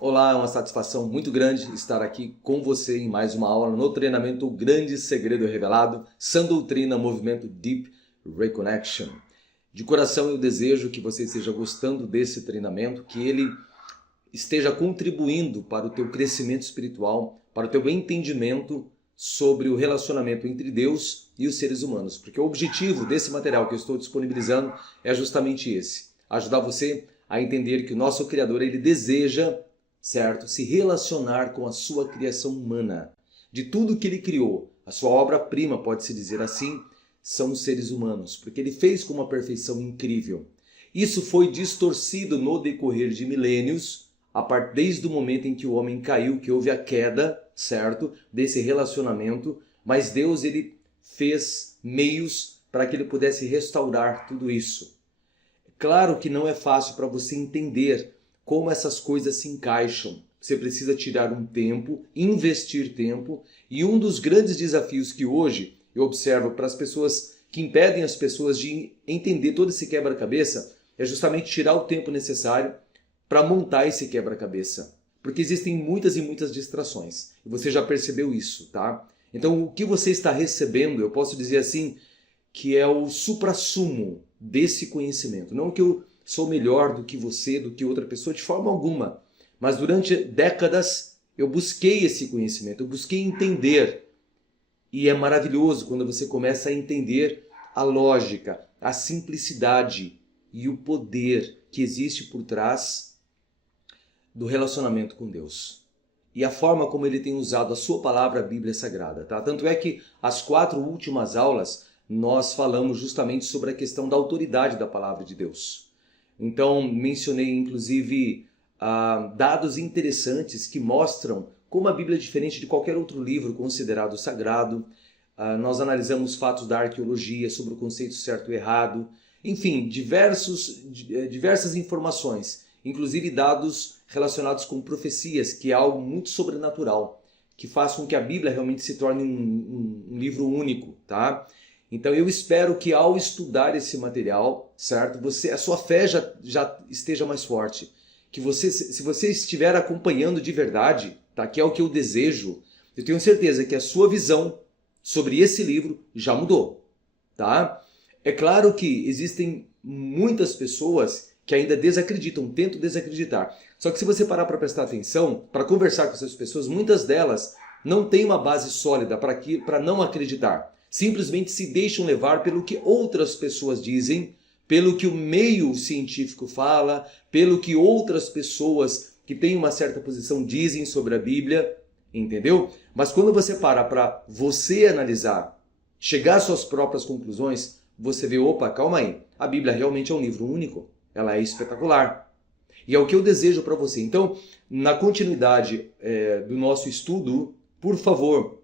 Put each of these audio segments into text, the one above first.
Olá, é uma satisfação muito grande estar aqui com você em mais uma aula no treinamento O Grande Segredo Revelado, Sã Doutrina, Movimento Deep Reconnection. De coração eu desejo que você esteja gostando desse treinamento, que ele esteja contribuindo para o teu crescimento espiritual, para o teu entendimento sobre o relacionamento entre Deus e os seres humanos. Porque o objetivo desse material que eu estou disponibilizando é justamente esse, ajudar você a entender que o nosso Criador, ele deseja, certo, se relacionar com a sua criação humana. De tudo que ele criou, a sua obra-prima, pode-se dizer assim, são os seres humanos, porque ele fez com uma perfeição incrível. Isso foi distorcido no decorrer de milênios, desde o momento em que o homem caiu, que houve a queda, certo, desse relacionamento, mas Deus ele fez meios para que ele pudesse restaurar tudo isso. Claro que não é fácil para você entender como essas coisas se encaixam. Você precisa tirar um tempo, investir tempo, e um dos grandes desafios que hoje eu observo para as pessoas que impedem as pessoas de entender todo esse quebra-cabeça é justamente tirar o tempo necessário para montar esse quebra-cabeça. Porque existem muitas e muitas distrações. E você já percebeu isso, tá? Então o que você está recebendo, eu posso dizer assim, que é o suprassumo desse conhecimento. Não que eu sou melhor do que você, do que outra pessoa, de forma alguma. Mas durante décadas eu busquei esse conhecimento, eu busquei entender. E é maravilhoso quando você começa a entender a lógica, a simplicidade e o poder que existe por trás do relacionamento com Deus. E a forma como ele tem usado a sua palavra, a Bíblia Sagrada. Tá? Tanto é que as 4 últimas aulas nós falamos justamente sobre a questão da autoridade da palavra de Deus. Então mencionei inclusive dados interessantes que mostram como a Bíblia é diferente de qualquer outro livro considerado sagrado. Nós analisamos fatos da arqueologia sobre o conceito certo e errado. Enfim, diversas informações, inclusive dados relacionados com profecias, que é algo muito sobrenatural, que faz com que a Bíblia realmente se torne um livro único, tá? Então eu espero que ao estudar esse material, certo, a sua fé já esteja mais forte. Que se você estiver acompanhando de verdade, tá? Que é o que eu desejo, eu tenho certeza que a sua visão sobre esse livro já mudou, tá? É claro que existem muitas pessoas que ainda desacreditam, tentam desacreditar. Só que se você parar para prestar atenção, para conversar com essas pessoas, muitas delas não têm uma base sólida para não acreditar. Simplesmente se deixam levar pelo que outras pessoas dizem, pelo que o meio científico fala, pelo que outras pessoas que têm uma certa posição dizem sobre a Bíblia, entendeu? Mas quando você para você analisar, chegar às suas próprias conclusões, você vê, opa, calma aí, a Bíblia realmente é um livro único, ela é espetacular. E é o que eu desejo para você. Então, na continuidade do nosso estudo, por favor,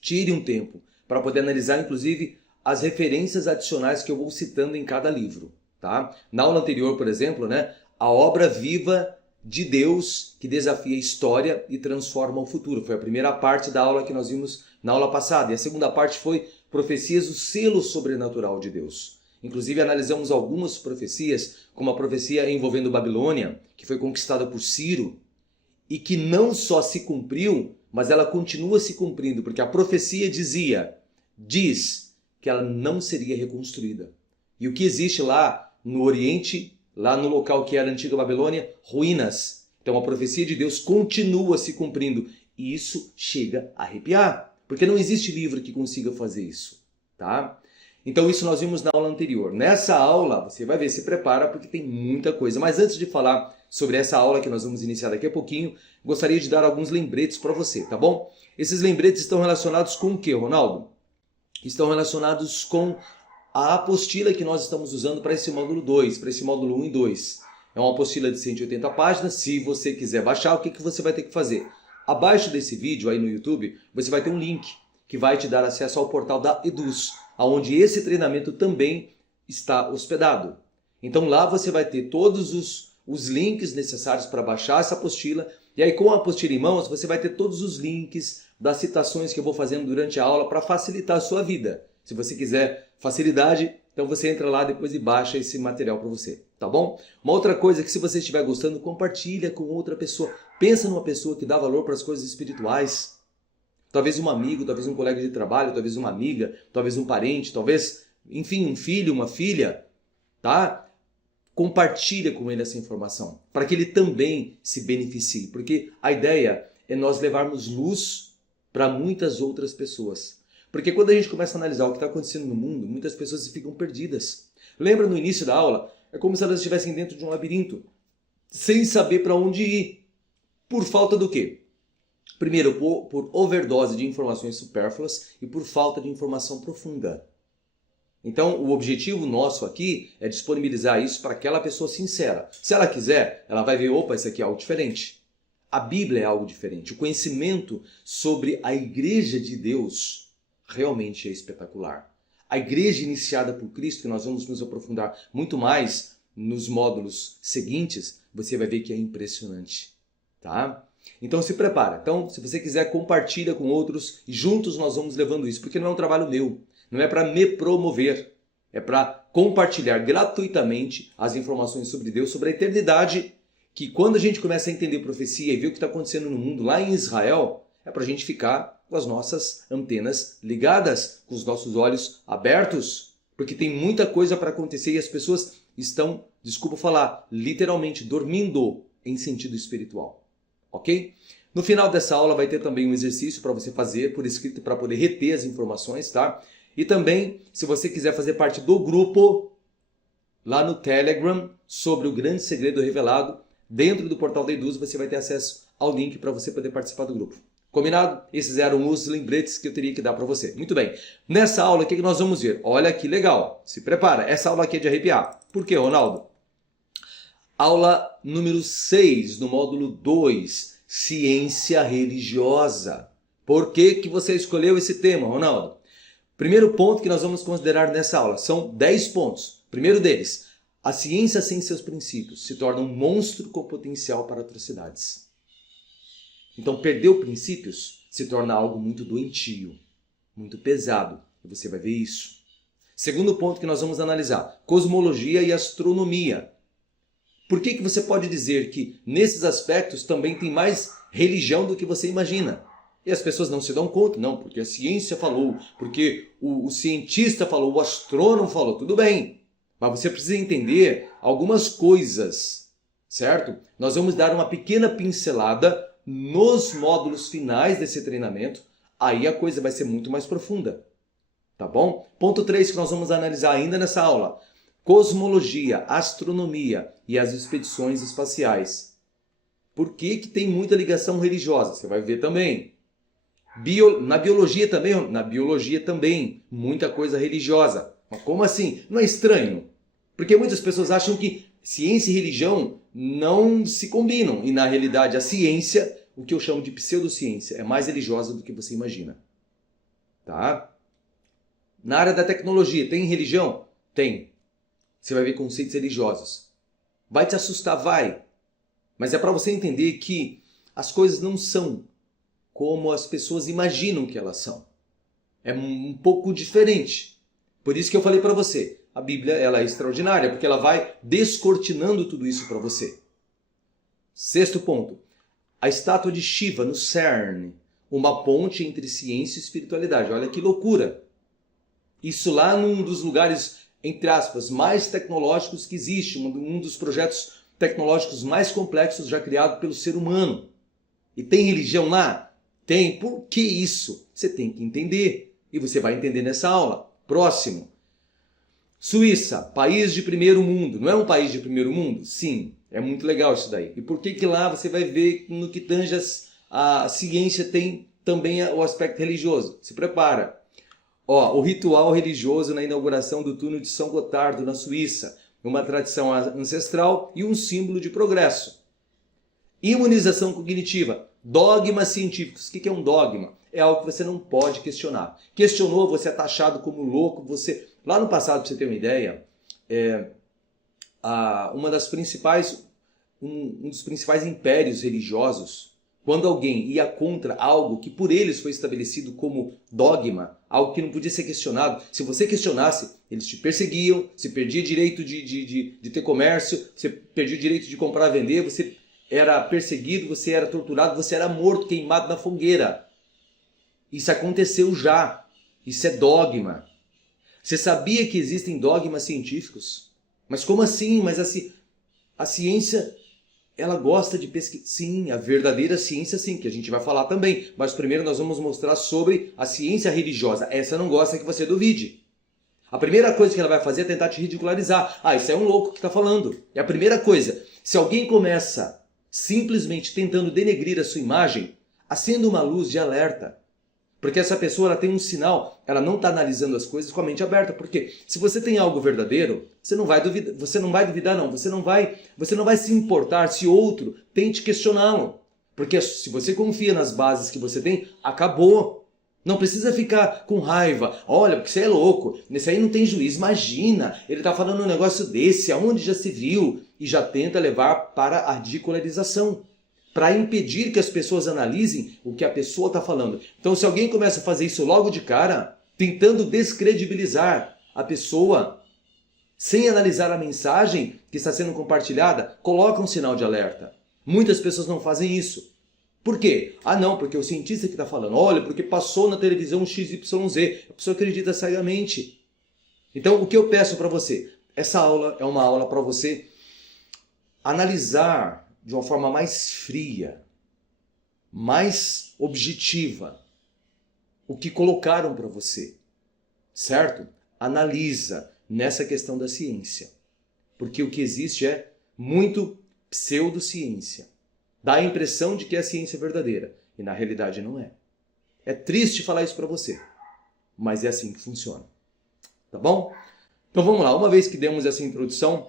tire um tempo para poder analisar, inclusive, as referências adicionais que eu vou citando em cada livro. Tá? Na aula anterior, por exemplo, né, a obra viva de Deus que desafia a história e transforma o futuro. Foi a primeira parte da aula que nós vimos na aula passada. E a segunda parte foi profecias, o selo sobrenatural de Deus. Inclusive analisamos algumas profecias, como a profecia envolvendo Babilônia, que foi conquistada por Ciro, e que não só se cumpriu, mas ela continua se cumprindo, porque a profecia diz que ela não seria reconstruída. E o que existe lá no Oriente, lá no local que era a antiga Babilônia, ruínas. Então a profecia de Deus continua se cumprindo. E isso chega a arrepiar, porque não existe livro que consiga fazer isso, tá? Então isso nós vimos na aula anterior. Nessa aula, você vai ver, se prepara porque tem muita coisa. Mas antes de falar sobre essa aula que nós vamos iniciar daqui a pouquinho, gostaria de dar alguns lembretes para você, tá bom? Esses lembretes estão relacionados com o que, Ronaldo? Estão relacionados com a apostila que nós estamos usando para esse módulo 2, para esse módulo 1 e 2. É uma apostila de 180 páginas. Se você quiser baixar, o que você vai ter que fazer? Abaixo desse vídeo aí no YouTube, você vai ter um link que vai te dar acesso ao portal da Eduz, onde esse treinamento também está hospedado. Então lá você vai ter todos os links necessários para baixar essa apostila. E aí com a apostila em mãos, você vai ter todos os links das citações que eu vou fazendo durante a aula para facilitar a sua vida. Se você quiser facilidade, Então você entra lá depois e baixa esse material para você, tá bom? Uma outra coisa é que se você estiver gostando, compartilha com outra pessoa. Pensa numa pessoa que dá valor para as coisas espirituais. Talvez um amigo, talvez um colega de trabalho, talvez uma amiga, talvez um parente, talvez, enfim, um filho, uma filha, tá? Compartilha com ele essa informação, para que ele também se beneficie. Porque a ideia é nós levarmos luz para muitas outras pessoas. Porque quando a gente começa a analisar o que está acontecendo no mundo, muitas pessoas ficam perdidas. Lembra no início da aula? É como se elas estivessem dentro de um labirinto, sem saber para onde ir. Por falta do quê? Primeiro, por overdose de informações supérfluas e por falta de informação profunda. Então, o objetivo nosso aqui é disponibilizar isso para aquela pessoa sincera. Se ela quiser, ela vai ver, opa, isso aqui é algo diferente. A Bíblia é algo diferente. O conhecimento sobre a Igreja de Deus realmente é espetacular. A Igreja iniciada por Cristo, que nós vamos nos aprofundar muito mais nos módulos seguintes, você vai ver que é impressionante, tá? Então se prepara. Então, se você quiser, compartilha com outros e juntos nós vamos levando isso, porque não é um trabalho meu. Não é para me promover, é para compartilhar gratuitamente as informações sobre Deus, sobre a eternidade, que quando a gente começa a entender profecia e ver o que está acontecendo no mundo lá em Israel, é para a gente ficar com as nossas antenas ligadas, com os nossos olhos abertos, porque tem muita coisa para acontecer e as pessoas estão, desculpa falar, literalmente dormindo em sentido espiritual, ok? No final dessa aula vai ter também um exercício para você fazer por escrito para poder reter as informações, tá? E também, se você quiser fazer parte do grupo lá no Telegram sobre o grande segredo revelado, dentro do portal da Eduz você vai ter acesso ao link para você poder participar do grupo. Combinado? Esses eram os lembretes que eu teria que dar para você. Muito bem. Nessa aula, o que nós vamos ver? Olha que legal. Se prepara. Essa aula aqui é de arrepiar. Por quê, Ronaldo? Aula número 6, no módulo 2, Ciência Religiosa. Por que você escolheu esse tema, Ronaldo? Primeiro ponto que nós vamos considerar nessa aula são 10 pontos. Primeiro deles, a ciência sem seus princípios se torna um monstro com potencial para atrocidades. Então, perder princípios se torna algo muito doentio, muito pesado. E você vai ver isso. Segundo ponto que nós vamos analisar, cosmologia e astronomia. Por que você pode dizer que nesses aspectos também tem mais religião do que você imagina? E as pessoas não se dão conta, não, porque a ciência falou, porque o cientista falou, o astrônomo falou, tudo bem. Mas você precisa entender algumas coisas, certo? Nós vamos dar uma pequena pincelada nos módulos finais desse treinamento, aí a coisa vai ser muito mais profunda, tá bom? Ponto 3 que nós vamos analisar ainda nessa aula, cosmologia, astronomia e as expedições espaciais. Por que tem muita ligação religiosa? Você vai ver também. Na biologia também, muita coisa religiosa. Mas como assim? Não é estranho? Porque muitas pessoas acham que ciência e religião não se combinam. E na realidade a ciência, o que eu chamo de pseudociência, é mais religiosa do que você imagina. Tá? Na área da tecnologia, tem religião? Tem. Você vai ver conceitos religiosos. Vai te assustar? Vai. Mas é para você entender que as coisas não são como as pessoas imaginam que elas são. É um pouco diferente. Por isso que eu falei para você, a Bíblia ela é extraordinária, porque ela vai descortinando tudo isso para você. Sexto ponto, a estátua de Shiva no CERN, uma ponte entre ciência e espiritualidade. Olha que loucura! Isso lá num dos lugares, entre aspas, mais tecnológicos que existe, um dos projetos tecnológicos mais complexos já criado pelo ser humano. E tem religião lá? Tem. Por que isso? Você tem que entender. E você vai entender nessa aula. Próximo. Suíça, país de primeiro mundo. Não é um país de primeiro mundo? Sim. É muito legal isso daí. E por que lá você vai ver no que tange a ciência tem também o aspecto religioso? Se prepara. O ritual religioso na inauguração do túnel de São Gotardo, na Suíça. Uma tradição ancestral e um símbolo de progresso. Imunização cognitiva. Dogmas científicos. O que é um dogma? É algo que você não pode questionar. Questionou, você é taxado como louco. Lá no passado, para você ter uma ideia, um dos principais impérios religiosos, Quando alguém ia contra algo que por eles foi estabelecido como dogma, algo que não podia ser questionado, se você questionasse, eles te perseguiam, você perdia direito de ter comércio, você perdia o direito de comprar e vender, você era perseguido, você era torturado, você era morto, queimado na fogueira. Isso aconteceu já. Isso é dogma. Você sabia que existem dogmas científicos? Mas como assim? Mas a ciência, ela gosta de pesquisar. Sim, a verdadeira ciência sim, que a gente vai falar também. Mas primeiro nós vamos mostrar sobre a ciência religiosa. Essa não gosta que você duvide. A primeira coisa que ela vai fazer é tentar te ridicularizar. Ah, isso é um louco que está falando. É a primeira coisa. Se alguém começa simplesmente tentando denegrir a sua imagem, acenda uma luz de alerta. Porque essa pessoa ela tem um sinal, ela não está analisando as coisas com a mente aberta. Porque se você tem algo verdadeiro, você não vai duvidar, você não vai se importar se outro tente questioná-lo. Porque se você confia nas bases que você tem, acabou. Não precisa ficar com raiva. Olha, porque você é louco. Nesse aí não tem juiz. Imagina, ele está falando um negócio desse, aonde já se viu? E já tenta levar para a ridicularização, para impedir que as pessoas analisem o que a pessoa está falando. Então, se alguém começa a fazer isso logo de cara, tentando descredibilizar a pessoa, sem analisar a mensagem que está sendo compartilhada, coloca um sinal de alerta. Muitas pessoas não fazem isso. Por quê? Ah não, porque o cientista que está falando, olha, porque passou na televisão XYZ, a pessoa acredita cegamente. Então, o que eu peço para você? Essa aula é uma aula para você analisar de uma forma mais fria, mais objetiva, o que colocaram para você, certo? Analisa nessa questão da ciência, porque o que existe é muito pseudociência. Dá a impressão de que a ciência é verdadeira, e na realidade não é. É triste falar isso para você, mas é assim que funciona. Tá bom? Então vamos lá, uma vez que demos essa introdução,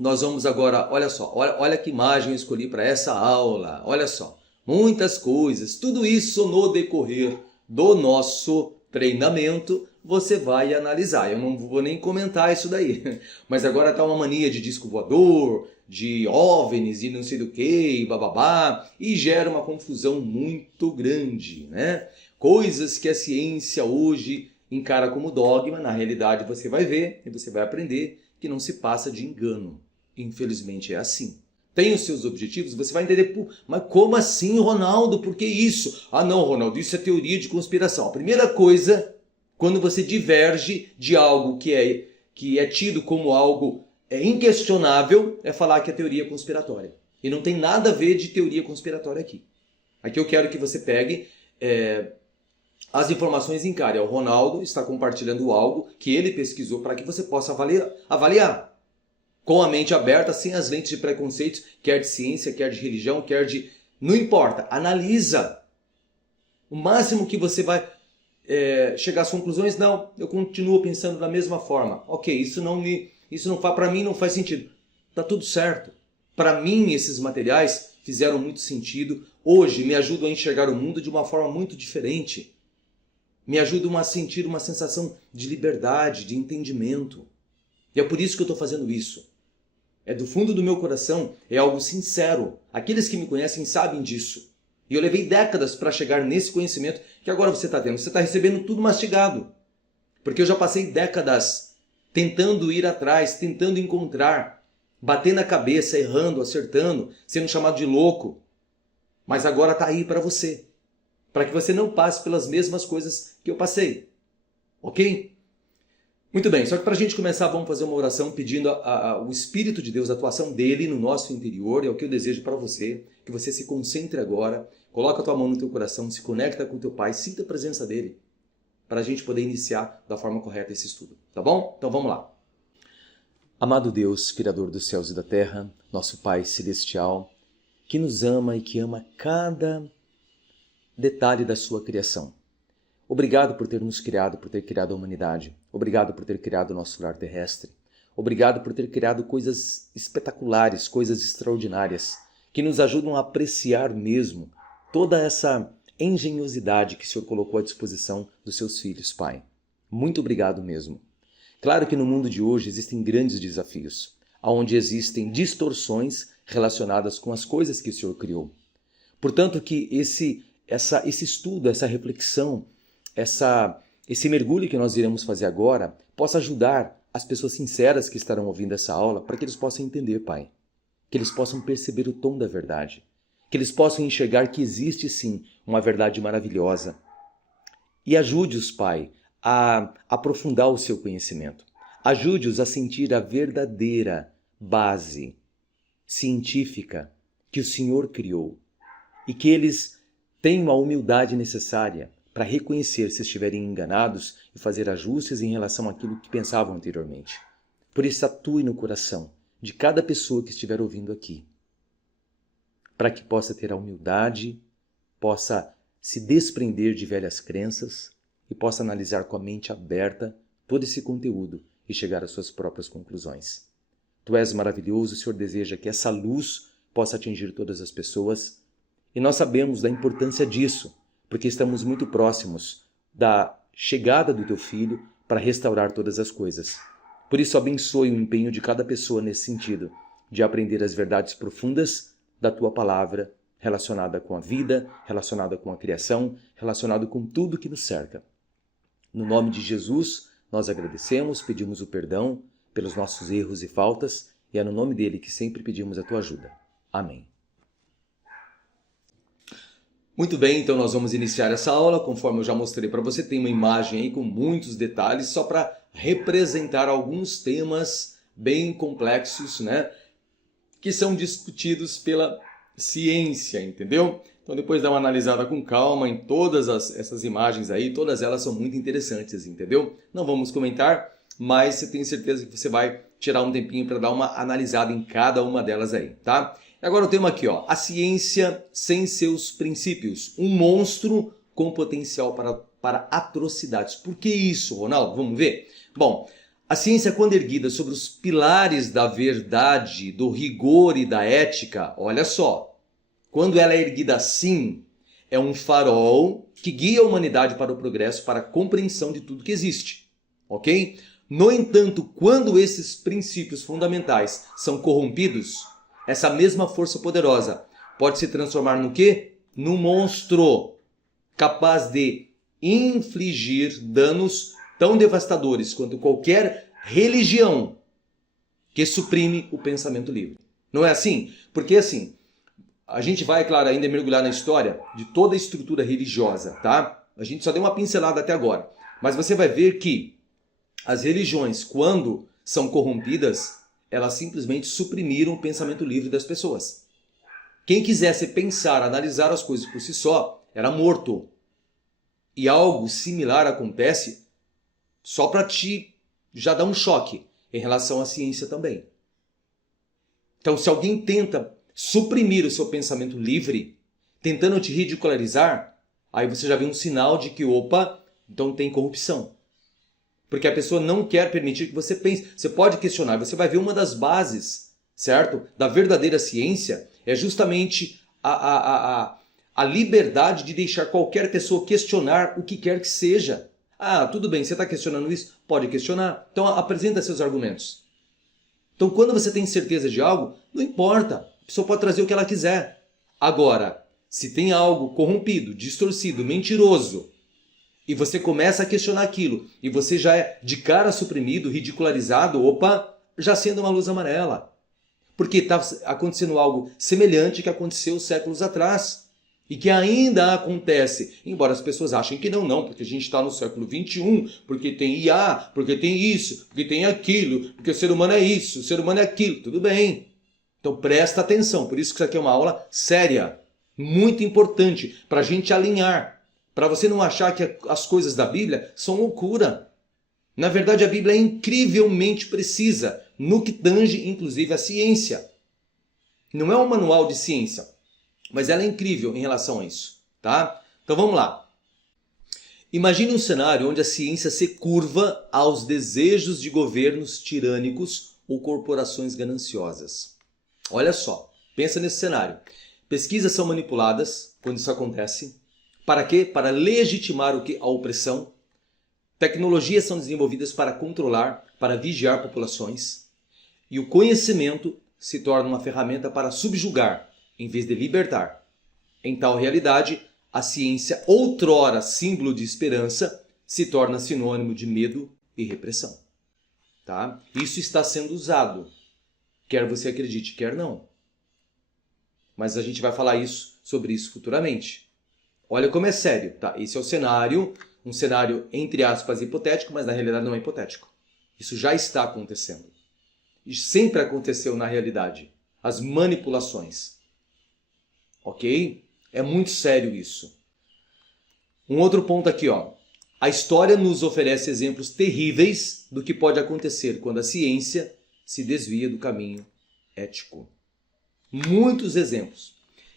nós vamos agora, olha só, olha que imagem eu escolhi para essa aula, olha só. Muitas coisas, tudo isso no decorrer do nosso treinamento, você vai analisar. Eu não vou nem comentar isso daí, mas agora está uma mania de disco voador, de OVNIs e não sei do que, bababá, e gera uma confusão muito grande, né? Coisas que a ciência hoje encara como dogma, na realidade você vai ver e você vai aprender que não se passa de engano. Infelizmente é assim. Tem os seus objetivos, você vai entender, mas como assim, Ronaldo? Por que isso? Ah não, Ronaldo, isso é teoria de conspiração. A primeira coisa, quando você diverge de algo que é tido como algo inquestionável, é falar que é teoria conspiratória. E não tem nada a ver de teoria conspiratória aqui. Aqui eu quero que você pegue as informações e encare. O Ronaldo está compartilhando algo que ele pesquisou para que você possa avaliar. Com a mente aberta, sem as lentes de preconceitos, quer de ciência, quer de religião, quer de... Não importa, analisa. O máximo que você vai chegar às conclusões, não, eu continuo pensando da mesma forma. Ok, para mim não faz sentido. Tá tudo certo. Para mim, esses materiais fizeram muito sentido. Hoje me ajudam a enxergar o mundo de uma forma muito diferente. Me ajudam a sentir uma sensação de liberdade, de entendimento. E é por isso que eu estou fazendo isso. É do fundo do meu coração, é algo sincero. Aqueles que me conhecem sabem disso. E eu levei décadas para chegar nesse conhecimento que agora você está tendo. Você está recebendo tudo mastigado. Porque eu já passei décadas tentando ir atrás, tentando encontrar, bater na cabeça, errando, acertando, sendo chamado de louco. Mas agora está aí para você. Para que você não passe pelas mesmas coisas que eu passei. Ok? Muito bem, só que para a gente começar, vamos fazer uma oração pedindo o Espírito de Deus, a atuação dele no nosso interior. É o que eu desejo para você, que você se concentre agora, coloca a tua mão no teu coração, se conecta com o teu Pai, sinta a presença dele, para a gente poder iniciar da forma correta esse estudo. Tá bom? Então vamos lá. Amado Deus, Criador dos céus e da terra, nosso Pai celestial, que nos ama e que ama cada detalhe da sua criação. Obrigado por ter nos criado, por ter criado a humanidade. Obrigado por ter criado o nosso lar terrestre. Obrigado por ter criado coisas espetaculares, coisas extraordinárias, que nos ajudam a apreciar mesmo toda essa engenhosidade que o Senhor colocou à disposição dos seus filhos, Pai. Muito obrigado mesmo. Claro que no mundo de hoje existem grandes desafios, onde existem distorções relacionadas com as coisas que o Senhor criou. Portanto, que esse estudo, essa reflexão, esse mergulho que nós iremos fazer agora possa ajudar as pessoas sinceras que estarão ouvindo essa aula para que eles possam entender, Pai. Que eles possam perceber o tom da verdade. Que eles possam enxergar que existe sim uma verdade maravilhosa. E ajude-os, Pai, a aprofundar o seu conhecimento. Ajude-os a sentir a verdadeira base científica que o Senhor criou. E que eles tenham a humildade necessária para reconhecer se estiverem enganados e fazer ajustes em relação àquilo que pensavam anteriormente. Por isso, atue no coração de cada pessoa que estiver ouvindo aqui, para que possa ter a humildade, possa se desprender de velhas crenças e possa analisar com a mente aberta todo esse conteúdo e chegar às suas próprias conclusões. Tu és maravilhoso, o Senhor deseja que essa luz possa atingir todas as pessoas e nós sabemos da importância disso, porque estamos muito próximos da chegada do Teu Filho para restaurar todas as coisas. Por isso, abençoe o empenho de cada pessoa nesse sentido, de aprender as verdades profundas da Tua Palavra, relacionada com a vida, relacionada com a criação, relacionado com tudo que nos cerca. No nome de Jesus, nós agradecemos, pedimos o perdão pelos nossos erros e faltas, e é no nome dele que sempre pedimos a Tua ajuda. Amém. Muito bem, então nós vamos iniciar essa aula, conforme eu já mostrei para você, tem uma imagem aí com muitos detalhes, só para representar alguns temas bem complexos, né, que são discutidos pela ciência, entendeu? Então depois dá uma analisada com calma em todas essas imagens aí, todas elas são muito interessantes, entendeu? Não vamos comentar, mas você tem certeza que você vai tirar um tempinho para dar uma analisada em cada uma delas aí, tá? Agora o tema aqui, ó, a ciência sem seus princípios, um monstro com potencial para atrocidades. Por que isso, Ronaldo? Vamos ver? Bom, a ciência, quando erguida sobre os pilares da verdade, do rigor e da ética, olha só, quando ela é erguida assim, é um farol que guia a humanidade para o progresso, para a compreensão de tudo que existe, ok? No entanto, quando esses princípios fundamentais são corrompidos, essa mesma força poderosa pode se transformar no quê? Num monstro capaz de infligir danos tão devastadores quanto qualquer religião que suprime o pensamento livre. Não é assim? Porque assim, a gente vai, claro, ainda mergulhar na história de toda a estrutura religiosa, tá? A gente só deu uma pincelada até agora. Mas você vai ver que as religiões, quando são corrompidas, elas simplesmente suprimiram o pensamento livre das pessoas. Quem quisesse pensar, analisar as coisas por si só, era morto. E algo similar acontece só para te já dar um choque em relação à ciência também. Então, se alguém tenta suprimir o seu pensamento livre, tentando te ridicularizar, aí você já vê um sinal de que, opa, então tem corrupção. Porque a pessoa não quer permitir que você pense. Você pode questionar, você vai ver uma das bases, certo? Da verdadeira ciência é justamente a liberdade de deixar qualquer pessoa questionar o que quer que seja. Ah, tudo bem, você está questionando isso? Pode questionar. Então apresenta seus argumentos. Então quando você tem certeza de algo, não importa. A pessoa pode trazer o que ela quiser. Agora, se tem algo corrompido, distorcido, mentiroso, e você começa a questionar aquilo, e você já é de cara suprimido, ridicularizado, opa, já acende uma luz amarela. Porque está acontecendo algo semelhante que aconteceu séculos atrás. E que ainda acontece, embora as pessoas achem que não, porque a gente está no século XXI, porque tem IA, porque tem isso, porque tem aquilo, porque o ser humano é isso, o ser humano é aquilo, tudo bem. Então presta atenção, por isso que isso aqui é uma aula séria, muito importante, para a gente alinhar. Para você não achar que as coisas da Bíblia são loucura. Na verdade, a Bíblia é incrivelmente precisa no que tange, inclusive, a ciência. Não é um manual de ciência, mas ela é incrível em relação a isso, tá? Então vamos lá. Imagine um cenário onde a ciência se curva aos desejos de governos tirânicos ou corporações gananciosas. Olha só, pensa nesse cenário. Pesquisas são manipuladas quando isso acontece. Para quê? Para legitimar o quê? A opressão. Tecnologias são desenvolvidas para controlar, para vigiar populações. E o conhecimento se torna uma ferramenta para subjugar, em vez de libertar. Em tal realidade, a ciência, outrora símbolo de esperança, se torna sinônimo de medo e repressão. Tá? Isso está sendo usado, quer você acredite, quer não. Mas a gente vai falar sobre isso futuramente. Olha como é sério, tá? Esse é o cenário, um cenário entre aspas hipotético, mas na realidade não é hipotético. Isso já está acontecendo. E sempre aconteceu na realidade. As manipulações. Ok? É muito sério isso. Um outro ponto aqui, ó. A história nos oferece exemplos terríveis do que pode acontecer quando a ciência se desvia do caminho ético. Muitos exemplos.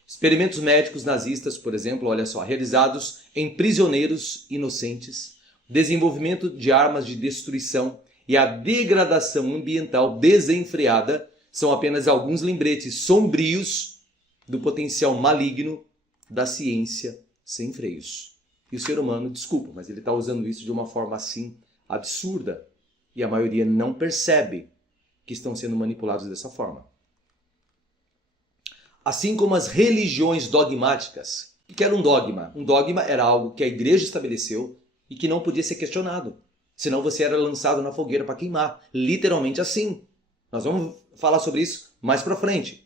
Experimentos médicos nazistas, por exemplo, olha só, realizados em prisioneiros inocentes, desenvolvimento de armas de destruição e a degradação ambiental desenfreada são apenas alguns lembretes sombrios do potencial maligno da ciência sem freios. E o ser humano, desculpa, mas ele está usando isso de uma forma assim absurda. E a maioria não percebe que estão sendo manipulados dessa forma. Assim como as religiões dogmáticas. O que era um dogma? Um dogma era algo que a igreja estabeleceu e que não podia ser questionado. Senão você era lançado na fogueira para queimar. Literalmente assim. Nós vamos falar sobre isso mais para frente.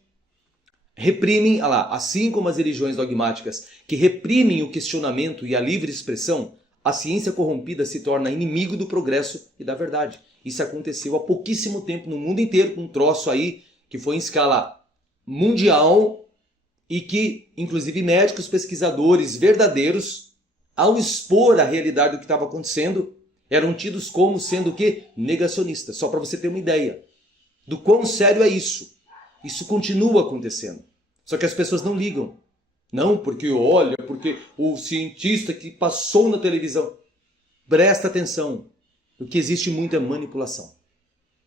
Reprimem, assim como as religiões dogmáticas que reprimem o questionamento e a livre expressão, a ciência corrompida se torna inimigo do progresso e da verdade. Isso aconteceu há pouquíssimo tempo no mundo inteiro, com um troço aí que foi em escala mundial e que, inclusive, médicos, pesquisadores verdadeiros, ao expor a realidade do que estava acontecendo, eram tidos como sendo o quê? Negacionistas. Só para você ter uma ideia do quão sério é isso. Isso continua acontecendo. Só que as pessoas não ligam. Não, porque olha, porque o cientista que passou na televisão. Presta atenção. O que existe muita manipulação.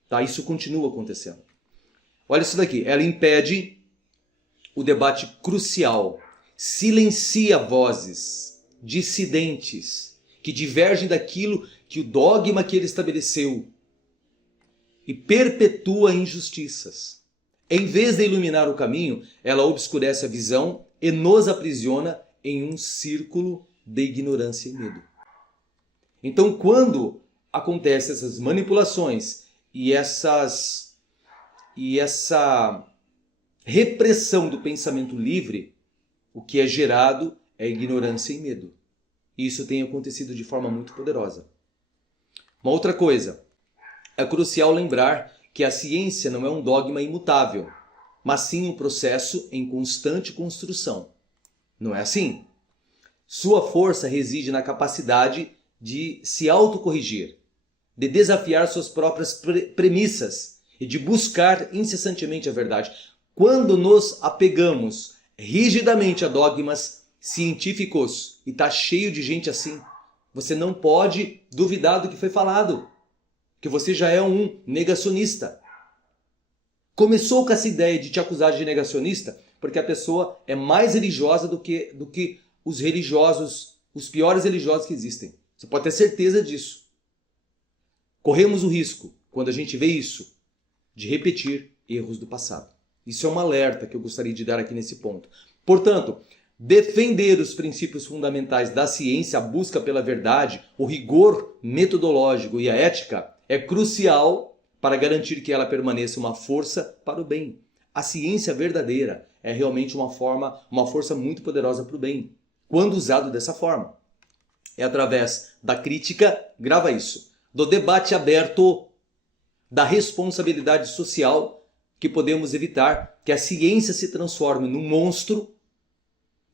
Tá? Isso continua acontecendo. Olha isso daqui. Ela impede o debate crucial. Silencia vozes dissidentes que divergem daquilo que o dogma que ele estabeleceu. E perpetua injustiças. Em vez de iluminar o caminho, ela obscurece a visão e nos aprisiona em um círculo de ignorância e medo. Então, quando acontecem essas manipulações e essa repressão do pensamento livre, o que é gerado é ignorância e medo. E isso tem acontecido de forma muito poderosa. Uma outra coisa, é crucial lembrar que a ciência não é um dogma imutável, mas sim um processo em constante construção. Não é assim? Sua força reside na capacidade de se autocorrigir, de desafiar suas próprias premissas e de buscar incessantemente a verdade. Quando nos apegamos rigidamente a dogmas científicos, e está cheio de gente assim, você não pode duvidar do que foi falado. Que você já é um negacionista. Começou com essa ideia de te acusar de negacionista porque a pessoa é mais religiosa do que os religiosos, os piores religiosos que existem. Você pode ter certeza disso. Corremos o risco, quando a gente vê isso, de repetir erros do passado. Isso é um alerta que eu gostaria de dar aqui nesse ponto. Portanto, defender os princípios fundamentais da ciência, a busca pela verdade, o rigor metodológico e a ética é crucial para garantir que ela permaneça uma força para o bem. A ciência verdadeira é realmente uma força muito poderosa para o bem, quando usado dessa forma. É através da crítica, grava isso, do debate aberto, da responsabilidade social, que podemos evitar que a ciência se transforme num monstro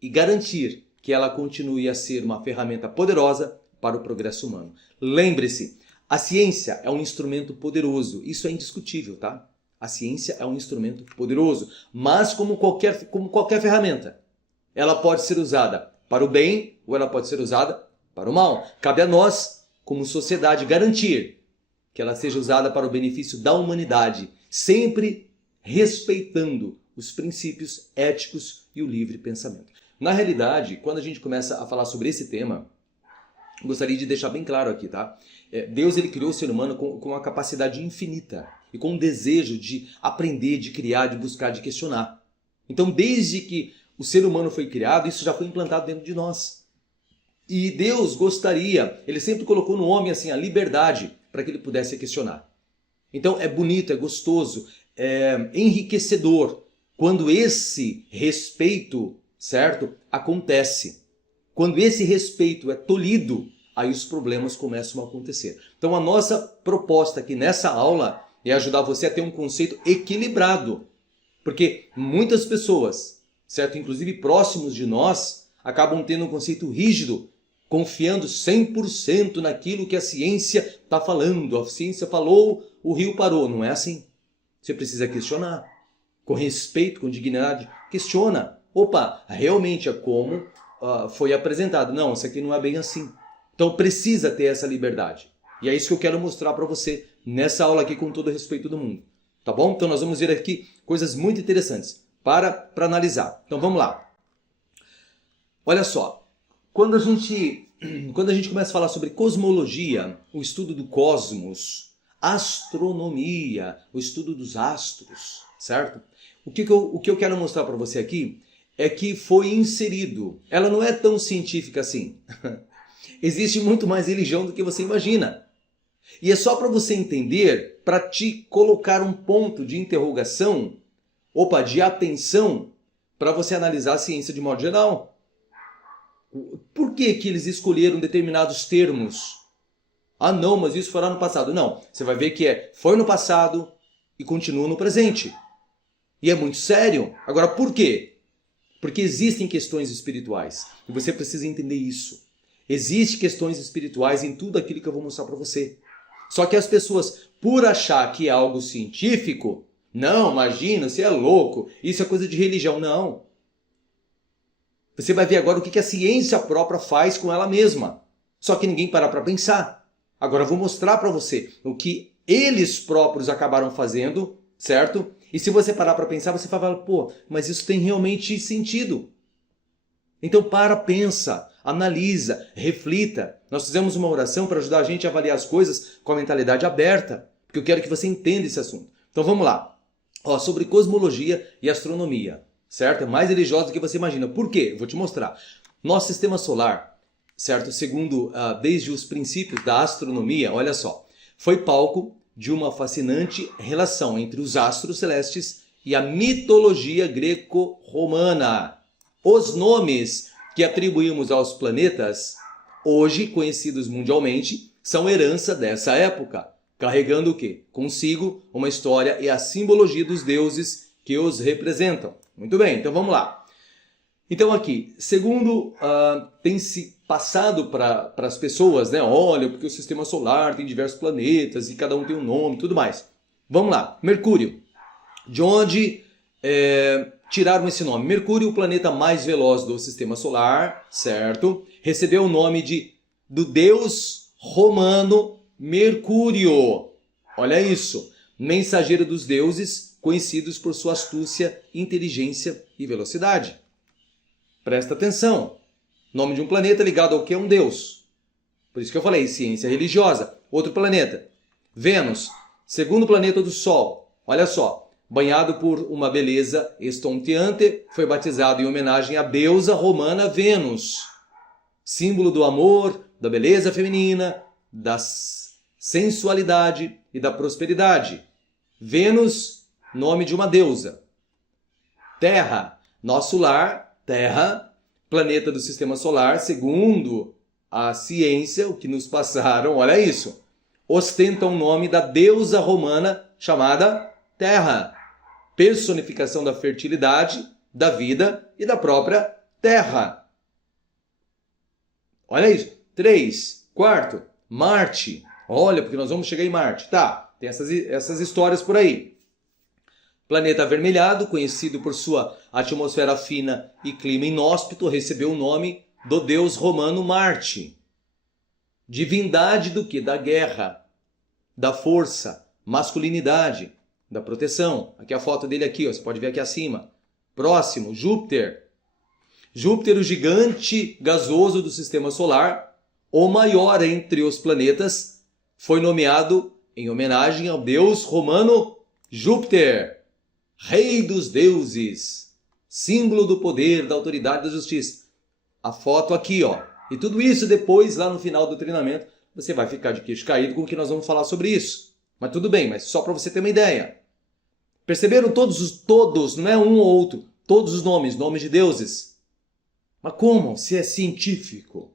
e garantir que ela continue a ser uma ferramenta poderosa para o progresso humano. Lembre-se, a ciência é um instrumento poderoso, isso é indiscutível, tá? A ciência é um instrumento poderoso, mas como qualquer ferramenta, ela pode ser usada para o bem ou ela pode ser usada para o mal. Cabe a nós, como sociedade, garantir que ela seja usada para o benefício da humanidade, sempre respeitando os princípios éticos e o livre pensamento. Na realidade, quando a gente começa a falar sobre esse tema, gostaria de deixar bem claro aqui, tá? Deus ele criou o ser humano com uma capacidade infinita e com um desejo de aprender, de criar, de buscar, de questionar. Então, desde que o ser humano foi criado, isso já foi implantado dentro de nós. E Deus gostaria, ele sempre colocou no homem assim a liberdade para que ele pudesse questionar. Então é bonito, é gostoso, é enriquecedor quando esse respeito, certo, acontece. Quando esse respeito é tolhido, aí os problemas começam a acontecer. Então a nossa proposta aqui nessa aula é ajudar você a ter um conceito equilibrado. Porque muitas pessoas, certo, inclusive próximos de nós, acabam tendo um conceito rígido, confiando 100% naquilo que a ciência está falando. A ciência falou, o rio parou. Não é assim. Você precisa questionar. Com respeito, com dignidade, questiona. Opa, realmente é como foi apresentado. Não, isso aqui não é bem assim. Então precisa ter essa liberdade. E é isso que eu quero mostrar para você nessa aula aqui com todo o respeito do mundo. Tá bom? Então nós vamos ver aqui coisas muito interessantes para analisar. Então vamos lá. Olha só. Quando a gente começa a falar sobre cosmologia, o estudo do cosmos, astronomia, o estudo dos astros, certo? O que eu quero mostrar para você aqui é que foi inserido. Ela não é tão científica assim. Existe muito mais religião do que você imagina. E é só para você entender, para te colocar um ponto de interrogação, de atenção, para você analisar a ciência de modo geral. Por que eles escolheram determinados termos? Ah não, mas isso foi lá no passado. Não, você vai ver que foi no passado e continua no presente. E é muito sério. Agora por quê? Porque existem questões espirituais. E você precisa entender isso. Existem questões espirituais em tudo aquilo que eu vou mostrar para você. Só que as pessoas, por achar que é algo científico, não, imagina, você é louco, isso é coisa de religião. Não. Você vai ver agora o que a ciência própria faz com ela mesma. Só que ninguém para pensar. Agora eu vou mostrar para você o que eles próprios acabaram fazendo, certo? E se você parar para pensar, você vai falar, mas isso tem realmente sentido. Então pensa, analisa, reflita. Nós fizemos uma oração para ajudar a gente a avaliar as coisas com a mentalidade aberta, porque eu quero que você entenda esse assunto. Então vamos lá. Sobre cosmologia e astronomia, certo? É mais religiosa do que você imagina. Por quê? Eu vou te mostrar. Nosso sistema solar, certo? Segundo, desde os princípios da astronomia, olha só, foi palco de uma fascinante relação entre os astros celestes e a mitologia greco-romana. Os nomes que atribuímos aos planetas, hoje conhecidos mundialmente, são herança dessa época, carregando o quê? Consigo uma história e a simbologia dos deuses que os representam. Muito bem, então vamos lá. Então aqui, segundo tem se passado para as pessoas, né? Olha, porque o sistema solar tem diversos planetas e cada um tem um nome e tudo mais. Vamos lá, Mercúrio. De onde tiraram esse nome? Mercúrio, o planeta mais veloz do sistema solar, certo? Recebeu o nome do deus romano Mercúrio. Olha isso, mensageiro dos deuses, conhecidos por sua astúcia, inteligência e velocidade. Presta atenção. Nome de um planeta ligado ao que é um deus. Por isso que eu falei, ciência religiosa. Outro planeta. Vênus, segundo planeta do Sol. Olha só, banhado por uma beleza estonteante, foi batizado em homenagem à deusa romana Vênus. Símbolo do amor, da beleza feminina, da sensualidade e da prosperidade. Vênus, nome de uma deusa. Terra, nosso lar, Terra, planeta do sistema solar, segundo a ciência, o que nos passaram, olha isso, ostenta o nome da deusa romana chamada Terra, personificação da fertilidade, da vida e da própria Terra. Olha isso. 3, quarto, Marte. Olha, porque nós vamos chegar em Marte. Tá, tem essas histórias por aí. Planeta avermelhado, conhecido por sua atmosfera fina e clima inóspito, recebeu o nome do deus romano Marte. Divindade do quê? Da guerra, da força, masculinidade, da proteção. Aqui a foto dele aqui, você pode ver aqui acima. Próximo, Júpiter. Júpiter, o gigante gasoso do sistema solar, o maior entre os planetas, foi nomeado em homenagem ao deus romano Júpiter. Rei dos deuses, símbolo do poder, da autoridade, da justiça. A foto aqui, ó. E tudo isso depois, lá no final do treinamento, você vai ficar de queixo caído com o que nós vamos falar sobre isso. Mas tudo bem, mas só para você ter uma ideia. Perceberam todos, não é um ou outro, todos os nomes de deuses. Mas como? Se é científico.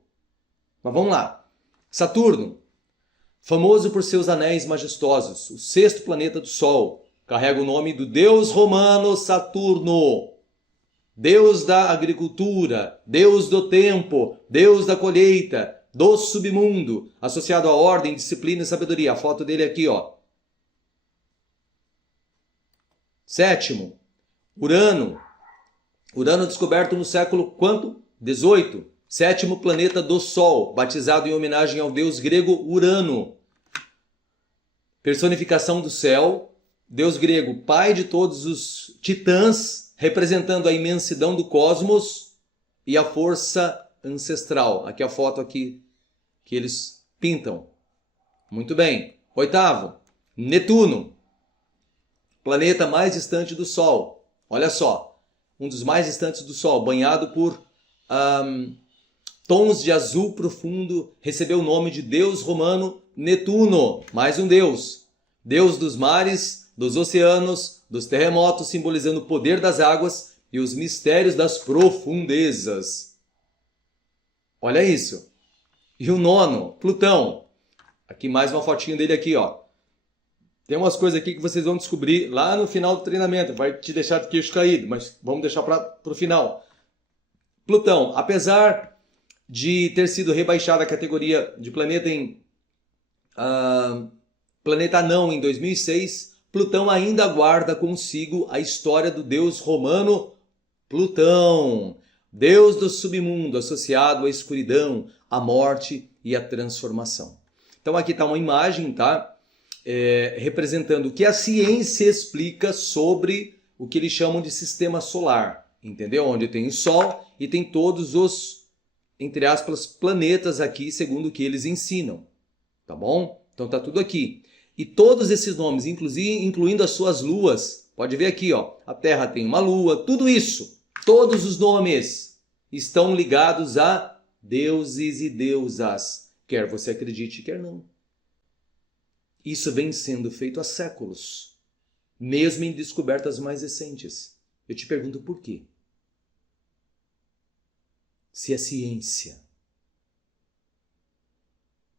Mas vamos lá. Saturno, famoso por seus anéis majestosos, o sexto planeta do Sol, carrega o nome do deus romano Saturno. Deus da agricultura, Deus do tempo, Deus da colheita, do submundo, associado à ordem, disciplina e sabedoria. A foto dele aqui, ó. Sétimo, Urano. Urano descoberto no século quanto? 18. Sétimo planeta do Sol, batizado em homenagem ao deus grego Urano. Personificação do céu, deus grego, pai de todos os titãs, representando a imensidão do cosmos e a força ancestral. Aqui a foto aqui que eles pintam. Muito bem. Oitavo, Netuno. Planeta mais distante do Sol. Olha só, um dos mais distantes do Sol, banhado por tons de azul profundo, recebeu o nome de deus romano Netuno. Mais um deus. Deus dos mares, dos oceanos, dos terremotos, simbolizando o poder das águas e os mistérios das profundezas. Olha isso. E o nono, Plutão. Aqui mais uma fotinho dele aqui, ó. Tem umas coisas aqui que vocês vão descobrir lá no final do treinamento. Vai te deixar de queixo caído, mas vamos deixar para o final. Plutão, apesar de ter sido rebaixado à categoria de planeta planeta anão em 2006, Plutão ainda guarda consigo a história do deus romano Plutão, deus do submundo, associado à escuridão, à morte e à transformação. Então aqui está uma imagem, tá? Representando o que a ciência explica sobre o que eles chamam de sistema solar, entendeu? Onde tem o Sol e tem todos os, entre aspas, planetas aqui, segundo o que eles ensinam, tá bom? Então tá tudo aqui. E todos esses nomes, incluindo as suas luas, pode ver aqui, ó, a Terra tem uma lua, tudo isso, todos os nomes estão ligados a deuses e deusas, quer você acredite, quer não. Isso vem sendo feito há séculos, mesmo em descobertas mais recentes. Eu te pergunto por quê? Se é ciência.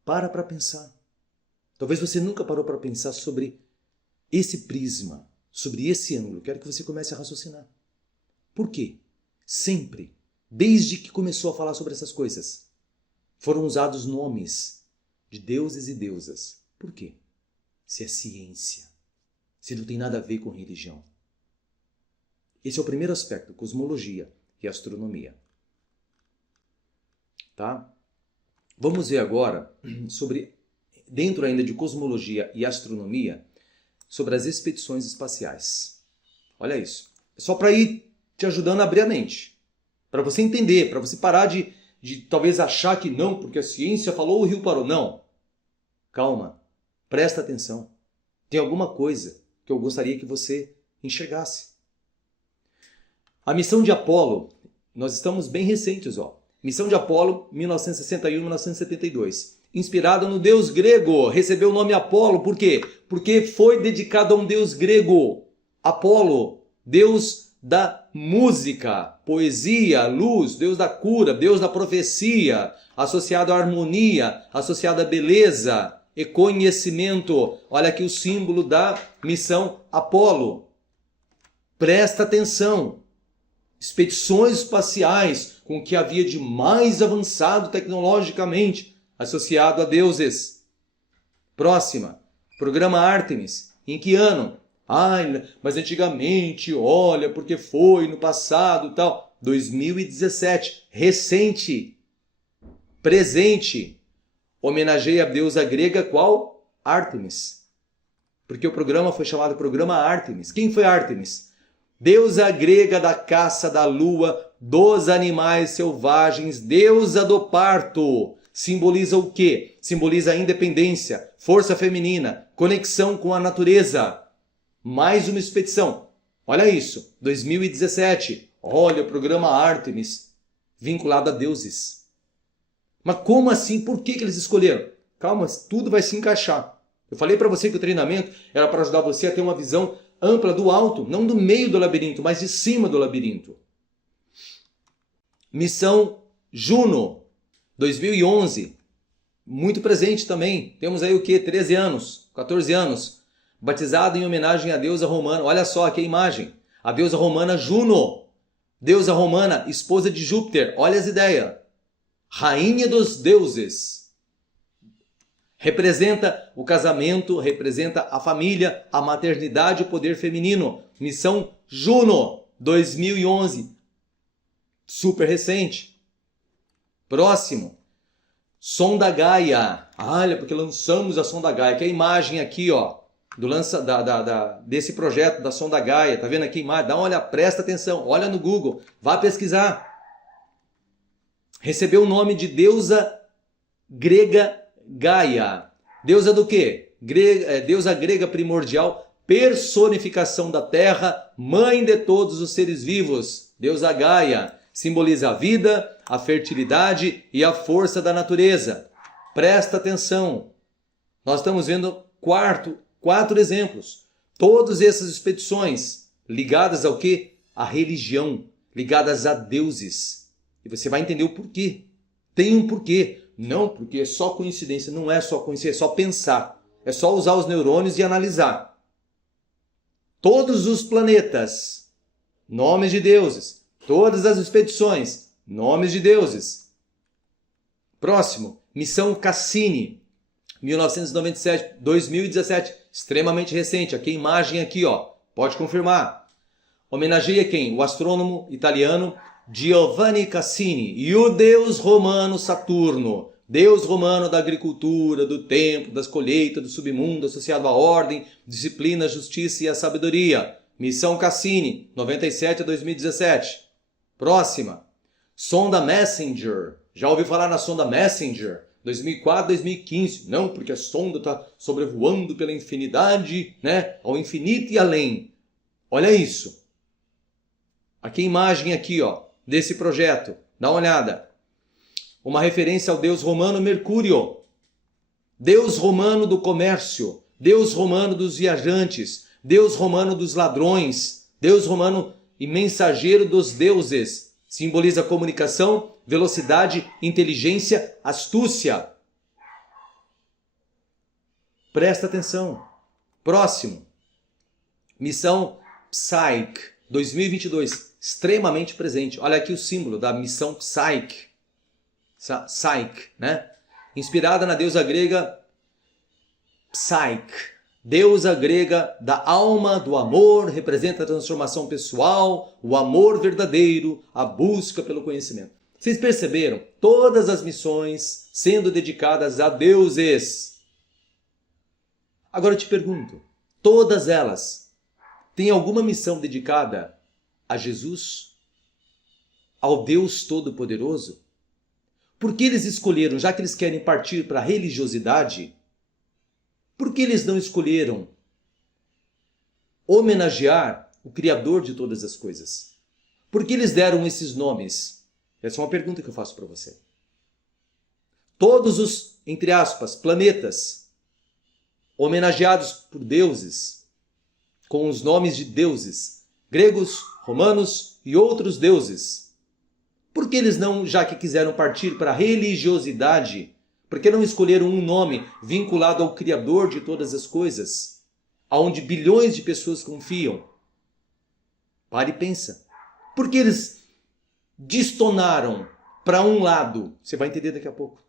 Para pensar. Talvez você nunca parou para pensar sobre esse prisma, sobre esse ângulo. Quero que você comece a raciocinar. Por quê? Sempre, desde que começou a falar sobre essas coisas, foram usados nomes de deuses e deusas. Por quê? Se é ciência, se não tem nada a ver com religião. Esse é o primeiro aspecto, cosmologia e astronomia. Tá? Vamos ver agora sobre, dentro ainda de cosmologia e astronomia, sobre as expedições espaciais. Olha isso. É só para ir te ajudando a abrir a mente. Para você entender, para você parar de talvez achar que não, porque a ciência falou, o rio parou. Não. Calma. Presta atenção. Tem alguma coisa que eu gostaria que você enxergasse. A missão de Apolo, nós estamos bem recentes, ó. Missão de Apolo, 1961-1972. Inspirada no deus grego. Recebeu o nome Apolo, por quê? Porque foi dedicado a um deus grego. Apolo, deus da música, poesia, luz, deus da cura, deus da profecia, associado à harmonia, associado à beleza e conhecimento. Olha aqui o símbolo da missão Apolo. Presta atenção. Expedições espaciais com o que havia de mais avançado tecnologicamente, associado a deuses. Próxima. Programa Artemis. Em que ano? Mas antigamente, olha, porque foi no passado e tal. 2017. Recente. Presente. Homenageia a deusa grega qual? Ártemis. Porque o programa foi chamado Programa Ártemis. Quem foi Ártemis? Deusa grega da caça, da lua, dos animais selvagens, deusa do parto. Simboliza o quê? Simboliza a independência, força feminina, conexão com a natureza. Mais uma expedição. Olha isso. 2017. Olha, o programa Artemis, vinculado a deuses. Mas como assim? Por que eles escolheram? Calma, tudo vai se encaixar. Eu falei para você que o treinamento era para ajudar você a ter uma visão ampla do alto, não do meio do labirinto, mas de cima do labirinto. Missão Juno, 2011. Muito presente também. Temos aí o quê? 13 anos, 14 anos. Batizado em homenagem à deusa romana. Olha só aqui a imagem. A deusa romana Juno. Deusa romana, esposa de Júpiter. Olha as ideias. Rainha dos deuses. Representa o casamento, representa a família, a maternidade e o poder feminino. Missão Juno, 2011. Super recente. Próximo. Sonda Gaia. Olha, porque lançamos a Sonda Gaia. Que é a imagem aqui, ó, desse projeto da Sonda Gaia. Tá vendo aqui a imagem? Dá uma olhada, presta atenção. Olha no Google. Vá pesquisar. Recebeu o nome de deusa grega Gaia. Deusa do quê? Deusa grega primordial, personificação da terra, mãe de todos os seres vivos. Deusa Gaia simboliza a vida, a fertilidade e a força da natureza. Presta atenção. Nós estamos vendo quatro exemplos. Todas essas expedições ligadas ao quê? À religião, ligadas a deuses. E você vai entender o porquê. Tem um porquê. Não porque é só coincidência, não é só coincidência, é só pensar. É só usar os neurônios e analisar. Todos os planetas, nomes de deuses. Todas as expedições, nomes de deuses. Próximo, Missão Cassini, 1997, 2017, extremamente recente. Aqui a imagem aqui, ó, pode confirmar. Homenageia quem? O astrônomo italiano Giovanni Cassini e o deus romano Saturno, deus romano da agricultura, do tempo, das colheitas, do submundo, associado à ordem, disciplina, justiça e à sabedoria. Missão Cassini, 97 a 2017. Próxima, Sonda Messenger. Já ouviu falar na Sonda Messenger? 2004, 2015. Não, porque a sonda está sobrevoando pela infinidade, né? Ao infinito e além. Olha isso. Aqui a imagem aqui, ó, desse projeto. Dá uma olhada. Uma referência ao deus romano Mercúrio. Deus romano do comércio. Deus romano dos viajantes. Deus romano dos ladrões. Deus romano e mensageiro dos deuses. Simboliza comunicação, velocidade, inteligência, astúcia. Presta atenção. Próximo. Missão Psyche, 2022. Extremamente presente. Olha aqui o símbolo da missão Psyche. Psyche, né? Inspirada na deusa grega Psyche. Deusa grega da alma, do amor, representa a transformação pessoal, o amor verdadeiro, a busca pelo conhecimento. Vocês perceberam? Todas as missões sendo dedicadas a deuses. Agora eu te pergunto, todas elas têm alguma missão dedicada a Jesus? Ao Deus Todo-Poderoso? Por que eles escolheram, já que eles querem partir para a religiosidade, por que eles não escolheram homenagear o Criador de todas as coisas? Por que eles deram esses nomes? Essa é uma pergunta que eu faço para você. Todos os, entre aspas, planetas homenageados por deuses, com os nomes de deuses, gregos, romanos e outros deuses. Por que eles não, já que quiseram partir para a religiosidade, por que não escolheram um nome vinculado ao Criador de todas as coisas, aonde bilhões de pessoas confiam? Pare e pensa. Por que eles destonaram para um lado? Você vai entender daqui a pouco.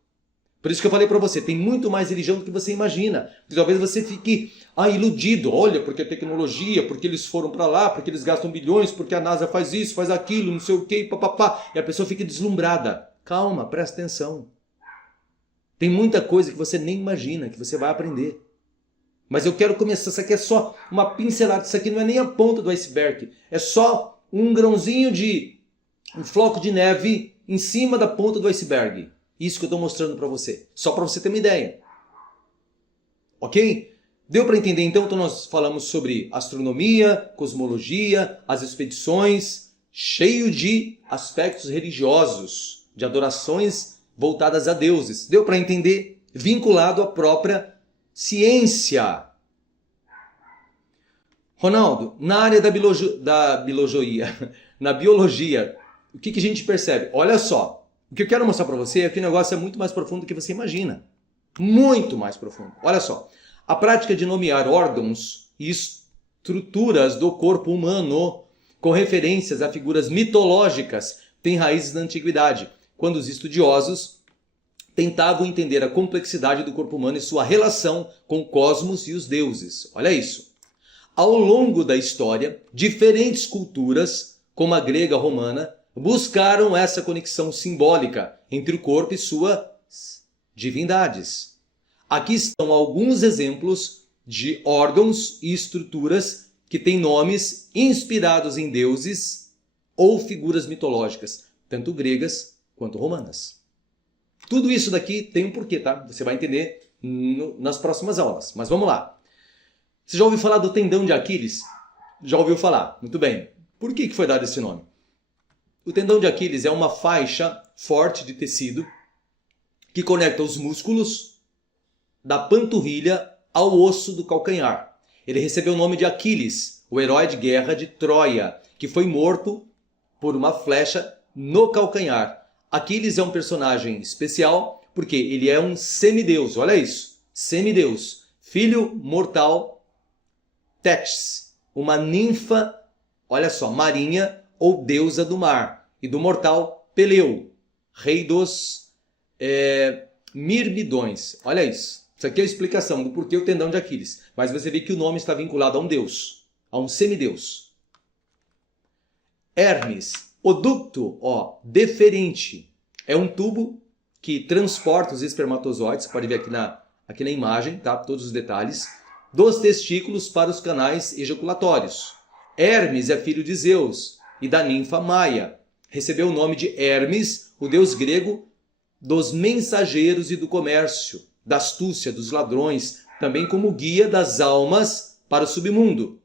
Por isso que eu falei para você, tem muito mais religião do que você imagina. Talvez você fique iludido. Olha, porque a tecnologia, porque eles foram para lá, porque eles gastam bilhões, porque a NASA faz isso, faz aquilo, não sei o que, papapá. E a pessoa fica deslumbrada. Calma, presta atenção. Tem muita coisa que você nem imagina, que você vai aprender. Mas eu quero começar, isso aqui é só uma pincelada, isso aqui não é nem a ponta do iceberg. É só um grãozinho um floco de neve em cima da ponta do iceberg. Isso que eu estou mostrando para você. Só para você ter uma ideia. Ok? Deu para entender então? Então nós falamos sobre astronomia, cosmologia, as expedições. cheio de aspectos religiosos, de adorações voltadas a deuses. Deu para entender? Vinculado à própria ciência. Ronaldo, na área da biologia, na biologia, o que a gente percebe? Olha só, o que eu quero mostrar para você é que o negócio é muito mais profundo do que você imagina. Muito mais profundo. Olha só, a prática de nomear órgãos e estruturas do corpo humano com referências a figuras mitológicas tem raízes na antiguidade, quando os estudiosos tentavam entender a complexidade do corpo humano e sua relação com o cosmos e os deuses. Olha isso. Ao longo da história, diferentes culturas, como a grega romana, buscaram essa conexão simbólica entre o corpo e suas divindades. Aqui estão alguns exemplos de órgãos e estruturas que têm nomes inspirados em deuses ou figuras mitológicas, tanto gregas quanto romanas. Tudo isso daqui tem um porquê, tá? Você vai entender nas próximas aulas. Mas vamos lá. Você já ouviu falar do tendão de Aquiles? Já ouviu falar? Muito bem. Por que foi dado esse nome? O tendão de Aquiles é uma faixa forte de tecido que conecta os músculos da panturrilha ao osso do calcanhar. Ele recebeu o nome de Aquiles, o herói de guerra de Troia, que foi morto por uma flecha no calcanhar. Aquiles é um personagem especial porque ele é um semideus, olha isso, semideus, filho mortal Tétis, uma ninfa, olha só, marinha ou deusa do mar, e do mortal Peleu, rei dos Mirmidões. Olha isso. Isso aqui é a explicação do porquê o tendão de Aquiles. Mas você vê que o nome está vinculado a um deus, a um semideus. Hermes, o ducto deferente, é um tubo que transporta os espermatozoides, pode ver aqui na imagem, tá? Todos os detalhes, dos testículos para os canais ejaculatórios. Hermes é filho de Zeus e da ninfa Maia. Recebeu o nome de Hermes, o deus grego dos mensageiros e do comércio, da astúcia, dos ladrões, também como guia das almas para o submundo.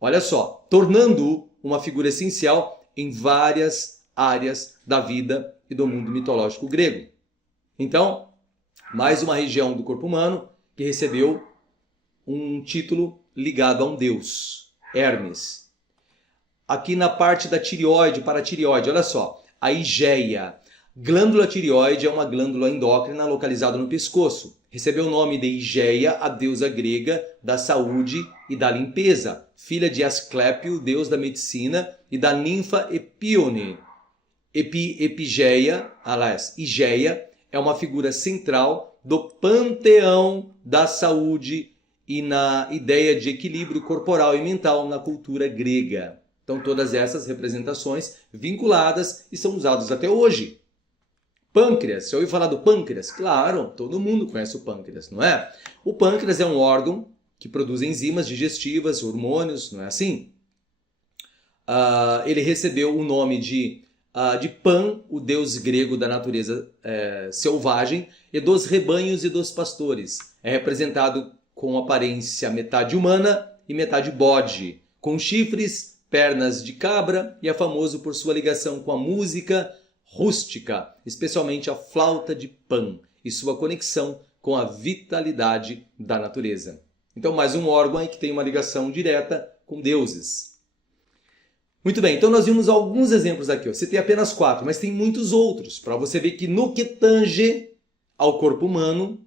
Olha só, tornando-o uma figura essencial em várias áreas da vida e do mundo mitológico grego. Então, mais uma região do corpo humano que recebeu um título ligado a um deus, Hermes. Aqui na parte da tireoide, paratireoide, olha só, a Igeia. Glândula tireoide é uma glândula endócrina localizada no pescoço. Recebeu o nome de Igeia, a deusa grega da saúde e da limpeza, filha de Asclépio, deus da medicina, e da ninfa Epíone. Epigeia, aliás, Igeia, é uma figura central do panteão da saúde e na ideia de equilíbrio corporal e mental na cultura grega. Então todas essas representações vinculadas e são usadas até hoje. Pâncreas, você ouviu falar do pâncreas? Claro, todo mundo conhece o pâncreas, não é? O pâncreas é um órgão que produz enzimas digestivas, hormônios, não é assim? Ele recebeu o nome de Pan, o deus grego da natureza selvagem, e dos rebanhos e dos pastores. É representado com aparência metade humana e metade bode, com chifres, pernas de cabra, e é famoso por sua ligação com a música rústica, especialmente a flauta de Pan, e sua conexão com a vitalidade da natureza. Então, mais um órgão aí que tem uma ligação direta com deuses. Muito bem, então nós vimos alguns exemplos aqui. Eu citei apenas 4, mas tem muitos outros, para você ver que no que tange ao corpo humano,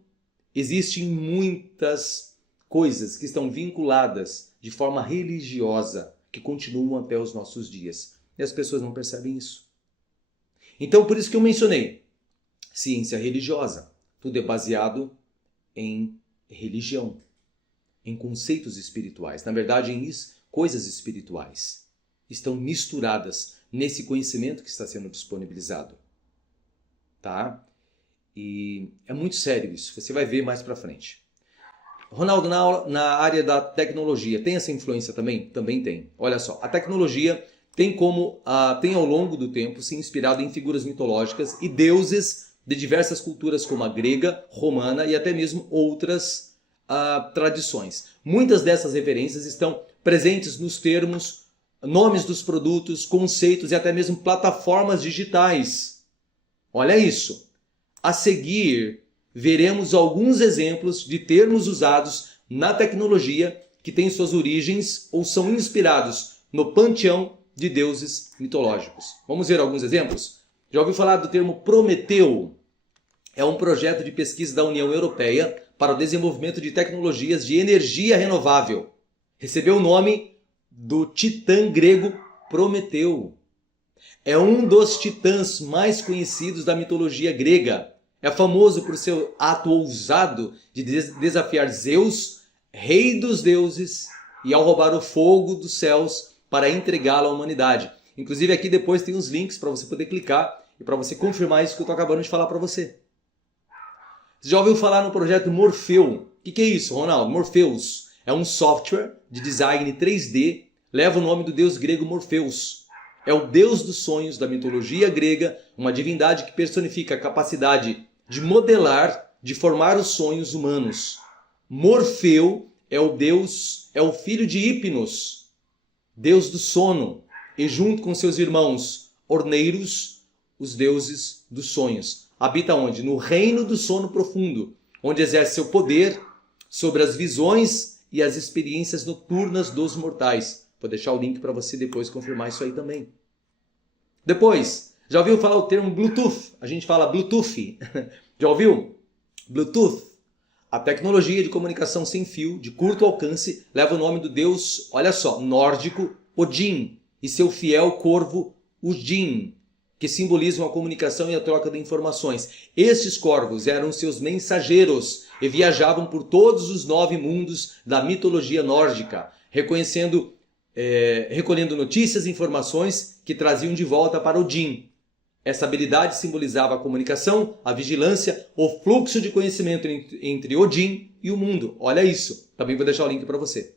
existem muitas coisas que estão vinculadas de forma religiosa, que continuam até os nossos dias. E as pessoas não percebem isso. Então, por isso que eu mencionei ciência religiosa. Tudo é baseado em religião, em conceitos espirituais. Na verdade, em coisas espirituais. Estão misturadas nesse conhecimento que está sendo disponibilizado. Tá? E é muito sério isso. Você vai ver mais para frente. Ronaldo, na área da tecnologia, tem essa influência também? Também tem. Olha só, a tecnologia tem ao longo do tempo se inspirado em figuras mitológicas e deuses de diversas culturas como a grega, romana e até mesmo outras tradições. Muitas dessas referências estão presentes nos termos nomes dos produtos, conceitos e até mesmo plataformas digitais. Olha isso. A seguir, veremos alguns exemplos de termos usados na tecnologia que têm suas origens ou são inspirados no panteão de deuses mitológicos. Vamos ver alguns exemplos? Já ouviu falar do termo Prometeu? É um projeto de pesquisa da União Europeia para o desenvolvimento de tecnologias de energia renovável. Recebeu o nome do titã grego Prometeu. É um dos titãs mais conhecidos da mitologia grega. É famoso por seu ato ousado de desafiar Zeus, rei dos deuses, e ao roubar o fogo dos céus para entregá-lo à humanidade. Inclusive aqui depois tem uns links para você poder clicar e para você confirmar isso que eu estou acabando de falar para você. Você já ouviu falar no projeto Morfeu? O que é isso, Ronaldo? Morpheus é um software de design 3D, leva o nome do deus grego Morpheus. É o deus dos sonhos da mitologia grega, uma divindade que personifica a capacidade de modelar, de formar os sonhos humanos. Morfeu é o deus, é o filho de Hipnos, deus do sono, e junto com seus irmãos Orneiros, os deuses dos sonhos. Habita onde? No reino do sono profundo, onde exerce seu poder sobre as visões e as experiências noturnas dos mortais. Vou deixar o link para você depois confirmar isso aí também. Depois, já ouviu falar o termo Bluetooth? A gente fala Bluetooth. Já ouviu? Bluetooth. A tecnologia de comunicação sem fio, de curto alcance, leva o nome do deus, olha só, nórdico Odin e seu fiel corvo Udin, que simbolizam a comunicação e a troca de informações. Estes corvos eram seus mensageiros e viajavam por todos os 9 mundos da mitologia nórdica, recolhendo notícias e informações que traziam de volta para Odin. Essa habilidade simbolizava a comunicação, a vigilância, o fluxo de conhecimento entre Odin e o mundo. Olha isso. Também vou deixar o link para você.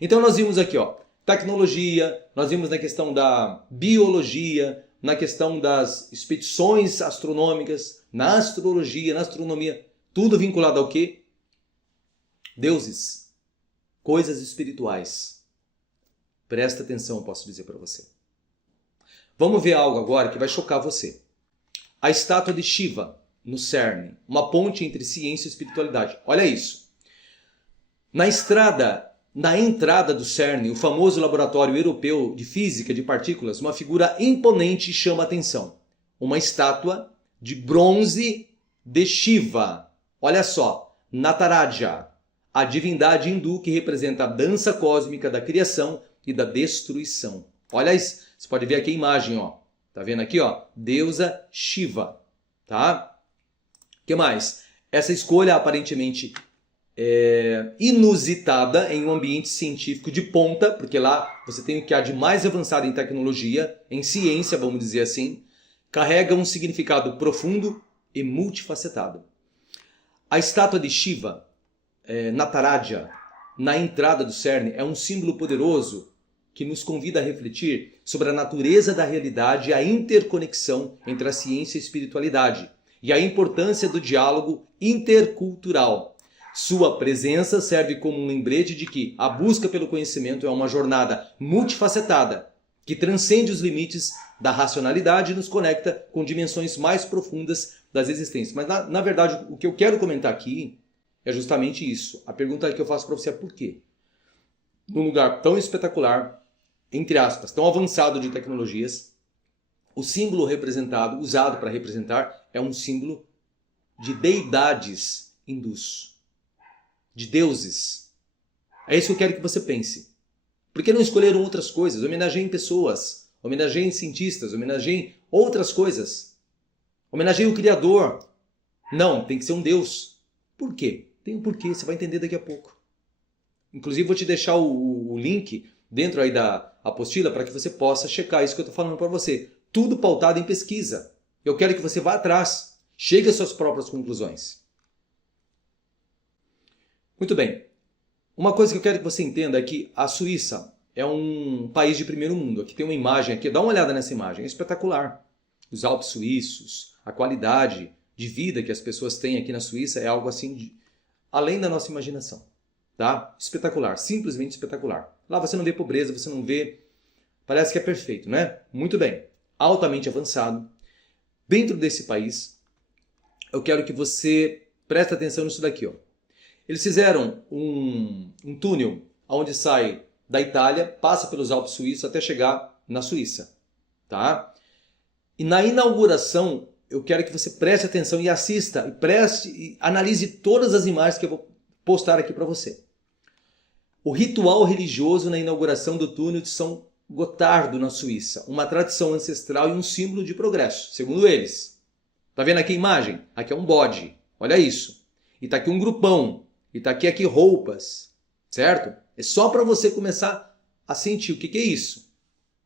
Então nós vimos aqui, tecnologia, nós vimos na questão da biologia, na questão das expedições astronômicas, na astrologia, na astronomia, tudo vinculado ao quê? Deuses, coisas espirituais. Presta atenção, eu posso dizer para você. Vamos ver algo agora que vai chocar você. A estátua de Shiva, no CERN, uma ponte entre ciência e espiritualidade. Olha isso. Na entrada do CERN, o famoso laboratório europeu de física de partículas, uma figura imponente chama a atenção. Uma estátua de bronze de Shiva. Olha só, Nataraja, a divindade hindu que representa a dança cósmica da criação e da destruição. Olha isso, você pode ver aqui a imagem, Tá vendo aqui, Deusa Shiva, tá? O que mais? Essa escolha aparentemente inusitada em um ambiente científico de ponta, porque lá você tem o que há de mais avançado em tecnologia, em ciência, vamos dizer assim, carrega um significado profundo e multifacetado. A estátua de Shiva, Nataraja, na entrada do CERN, é um símbolo poderoso que nos convida a refletir sobre a natureza da realidade e a interconexão entre a ciência e a espiritualidade, e a importância do diálogo intercultural. Sua presença serve como um lembrete de que a busca pelo conhecimento é uma jornada multifacetada, que transcende os limites da racionalidade e nos conecta com dimensões mais profundas das existências. Mas, na verdade, o que eu quero comentar aqui é justamente isso. A pergunta que eu faço para você é por quê? Num lugar tão espetacular, entre aspas, tão avançado de tecnologias, o símbolo representado, usado para representar, é um símbolo de deidades hindus, de deuses. É isso que eu quero que você pense. Por que não escolheram outras coisas? Homenageiem pessoas, homenageiem cientistas, homenageiem outras coisas. Homenageiem o Criador. Não, tem que ser um Deus. Por quê? Tem um porquê, você vai entender daqui a pouco. Inclusive vou te deixar o link dentro aí da apostila para que você possa checar isso que eu estou falando para você. Tudo pautado em pesquisa. Eu quero que você vá atrás. Chegue às suas próprias conclusões. Muito bem. Uma coisa que eu quero que você entenda é que a Suíça é um país de primeiro mundo. Aqui tem uma imagem aqui. Dá uma olhada nessa imagem. É espetacular. Os Alpes suíços, a qualidade de vida que as pessoas têm aqui na Suíça é algo assim além da nossa imaginação. Tá? Espetacular, simplesmente espetacular. Lá você não vê pobreza, você não vê Parece que é perfeito, né? Muito bem. Altamente avançado. Dentro desse país, eu quero que você preste atenção nisso daqui, ó. Eles fizeram um túnel onde sai da Itália, passa pelos Alpes suíços até chegar na Suíça. Tá? E na inauguração, eu quero que você preste atenção e assista, e analise todas as imagens que eu vou postar aqui para você. O ritual religioso na inauguração do túnel de São Gotardo, na Suíça. Uma tradição ancestral e um símbolo de progresso, segundo eles. Tá vendo aqui a imagem? Aqui é um bode. Olha isso. E tá aqui um grupão. E tá aqui roupas. Certo? É só para você começar a sentir o que é isso.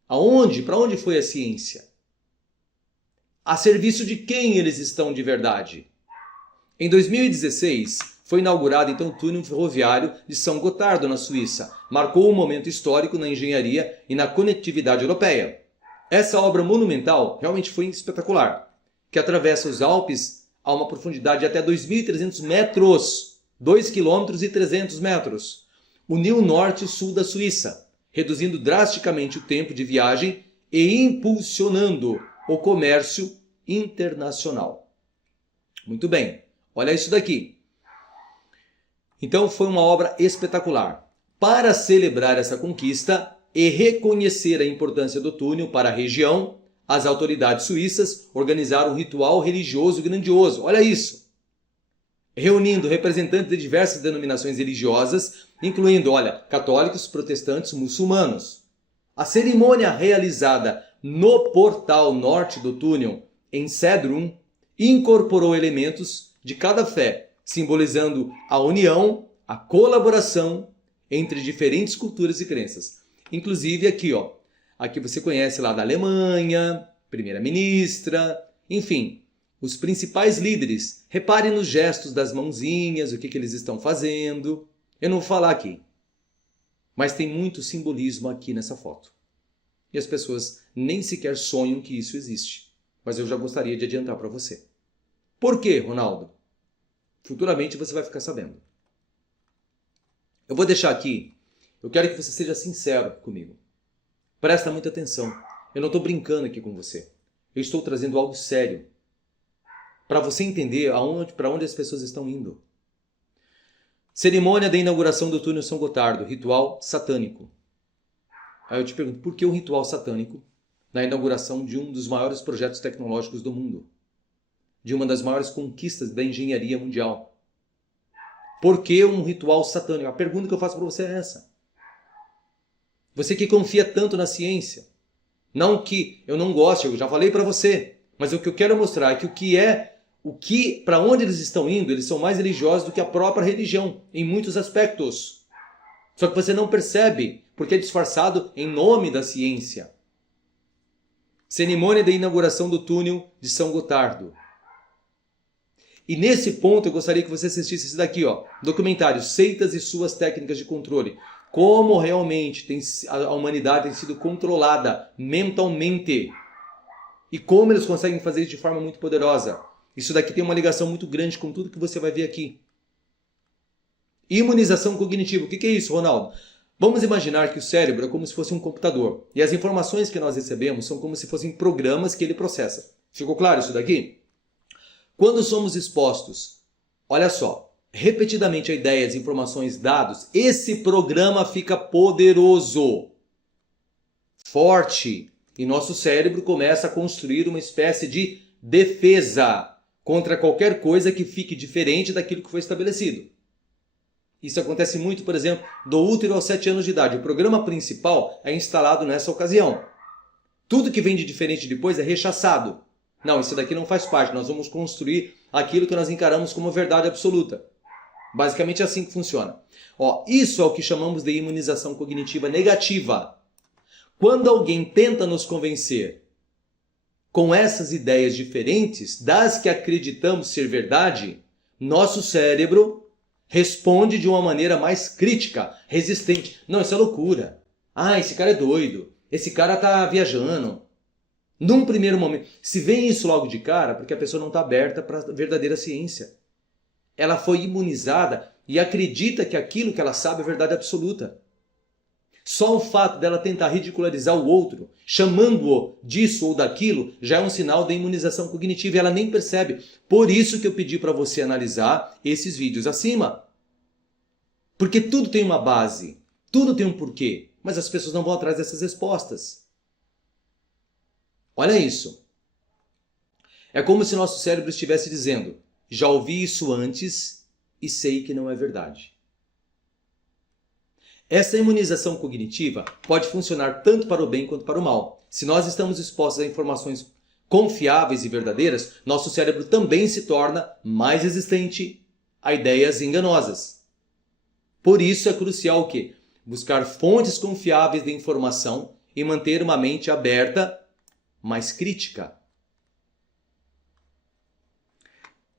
Aonde? Para onde foi a ciência? A serviço de quem eles estão de verdade? Em 2016, foi inaugurado então o túnel ferroviário de São Gotardo, na Suíça. Marcou um momento histórico na engenharia e na conectividade europeia. Essa obra monumental realmente foi espetacular, que atravessa os Alpes a uma profundidade de até 2.300 metros, 2,3 km. Uniu o norte e o sul da Suíça, reduzindo drasticamente o tempo de viagem e impulsionando o comércio internacional. Muito bem, olha isso daqui. Então foi uma obra espetacular. Para celebrar essa conquista e reconhecer a importância do túnel para a região, as autoridades suíças organizaram um ritual religioso grandioso. Olha isso! Reunindo representantes de diversas denominações religiosas, incluindo, católicos, protestantes, muçulmanos. A cerimônia realizada no portal norte do túnel, em Cedrum, incorporou elementos de cada fé, simbolizando a união, a colaboração entre diferentes culturas e crenças. Inclusive aqui, aqui você conhece lá da Alemanha, primeira-ministra, enfim, os principais líderes. Repare nos gestos das mãozinhas, o que eles estão fazendo. Eu não vou falar aqui, mas tem muito simbolismo aqui nessa foto. E as pessoas nem sequer sonham que isso existe. Mas eu já gostaria de adiantar para você. Por quê, Ronaldo? Futuramente você vai ficar sabendo. Eu vou deixar aqui, eu quero que você seja sincero comigo. Presta muita atenção. Eu não estou brincando aqui com você. Eu estou trazendo algo sério. Para você entender para onde as pessoas estão indo. Cerimônia da inauguração do túnel São Gotardo, ritual satânico. Aí eu te pergunto, por que um ritual satânico na inauguração de um dos maiores projetos tecnológicos do mundo? De uma das maiores conquistas da engenharia mundial? Por que um ritual satânico? A pergunta que eu faço para você é essa. Você que confia tanto na ciência. Não que eu não goste, eu já falei para você. Mas o que eu quero mostrar é que para onde eles estão indo, eles são mais religiosos do que a própria religião, em muitos aspectos. Só que você não percebe, porque é disfarçado em nome da ciência. Cerimônia da inauguração do túnel de São Gotardo. E nesse ponto eu gostaria que você assistisse esse daqui, documentário Seitas e suas técnicas de controle. Como realmente a humanidade tem sido controlada mentalmente. E como eles conseguem fazer isso de forma muito poderosa. Isso daqui tem uma ligação muito grande com tudo que você vai ver aqui. Imunização cognitiva. O que é isso, Ronaldo? Vamos imaginar que o cérebro é como se fosse um computador. E as informações que nós recebemos são como se fossem programas que ele processa. Ficou claro isso daqui? Quando somos expostos, olha só, repetidamente a ideias, informações, dados, esse programa fica poderoso, forte. E nosso cérebro começa a construir uma espécie de defesa contra qualquer coisa que fique diferente daquilo que foi estabelecido. Isso acontece muito, por exemplo, do útero aos 7 anos de idade. O programa principal é instalado nessa ocasião. Tudo que vem de diferente depois é rechaçado. Não, isso daqui não faz parte. Nós vamos construir aquilo que nós encaramos como verdade absoluta. Basicamente é assim que funciona. Isso é o que chamamos de imunização cognitiva negativa. Quando alguém tenta nos convencer com essas ideias diferentes das que acreditamos ser verdade, nosso cérebro responde de uma maneira mais crítica, resistente. Não, isso é loucura. Esse cara é doido. Esse cara está viajando. Num primeiro momento, se vem isso logo de cara, porque a pessoa não está aberta para a verdadeira ciência. Ela foi imunizada e acredita que aquilo que ela sabe é verdade absoluta. Só o fato dela tentar ridicularizar o outro, chamando-o disso ou daquilo, já é um sinal da imunização cognitiva e ela nem percebe. Por isso que eu pedi para você analisar esses vídeos acima. Porque tudo tem uma base, tudo tem um porquê, mas as pessoas não vão atrás dessas respostas. Olha isso. É como se nosso cérebro estivesse dizendo: já ouvi isso antes e sei que não é verdade. Essa imunização cognitiva pode funcionar tanto para o bem quanto para o mal. Se nós estamos expostos a informações confiáveis e verdadeiras, nosso cérebro também se torna mais resistente a ideias enganosas. Por isso é crucial o quê? Buscar fontes confiáveis de informação e manter uma mente aberta, mas crítica.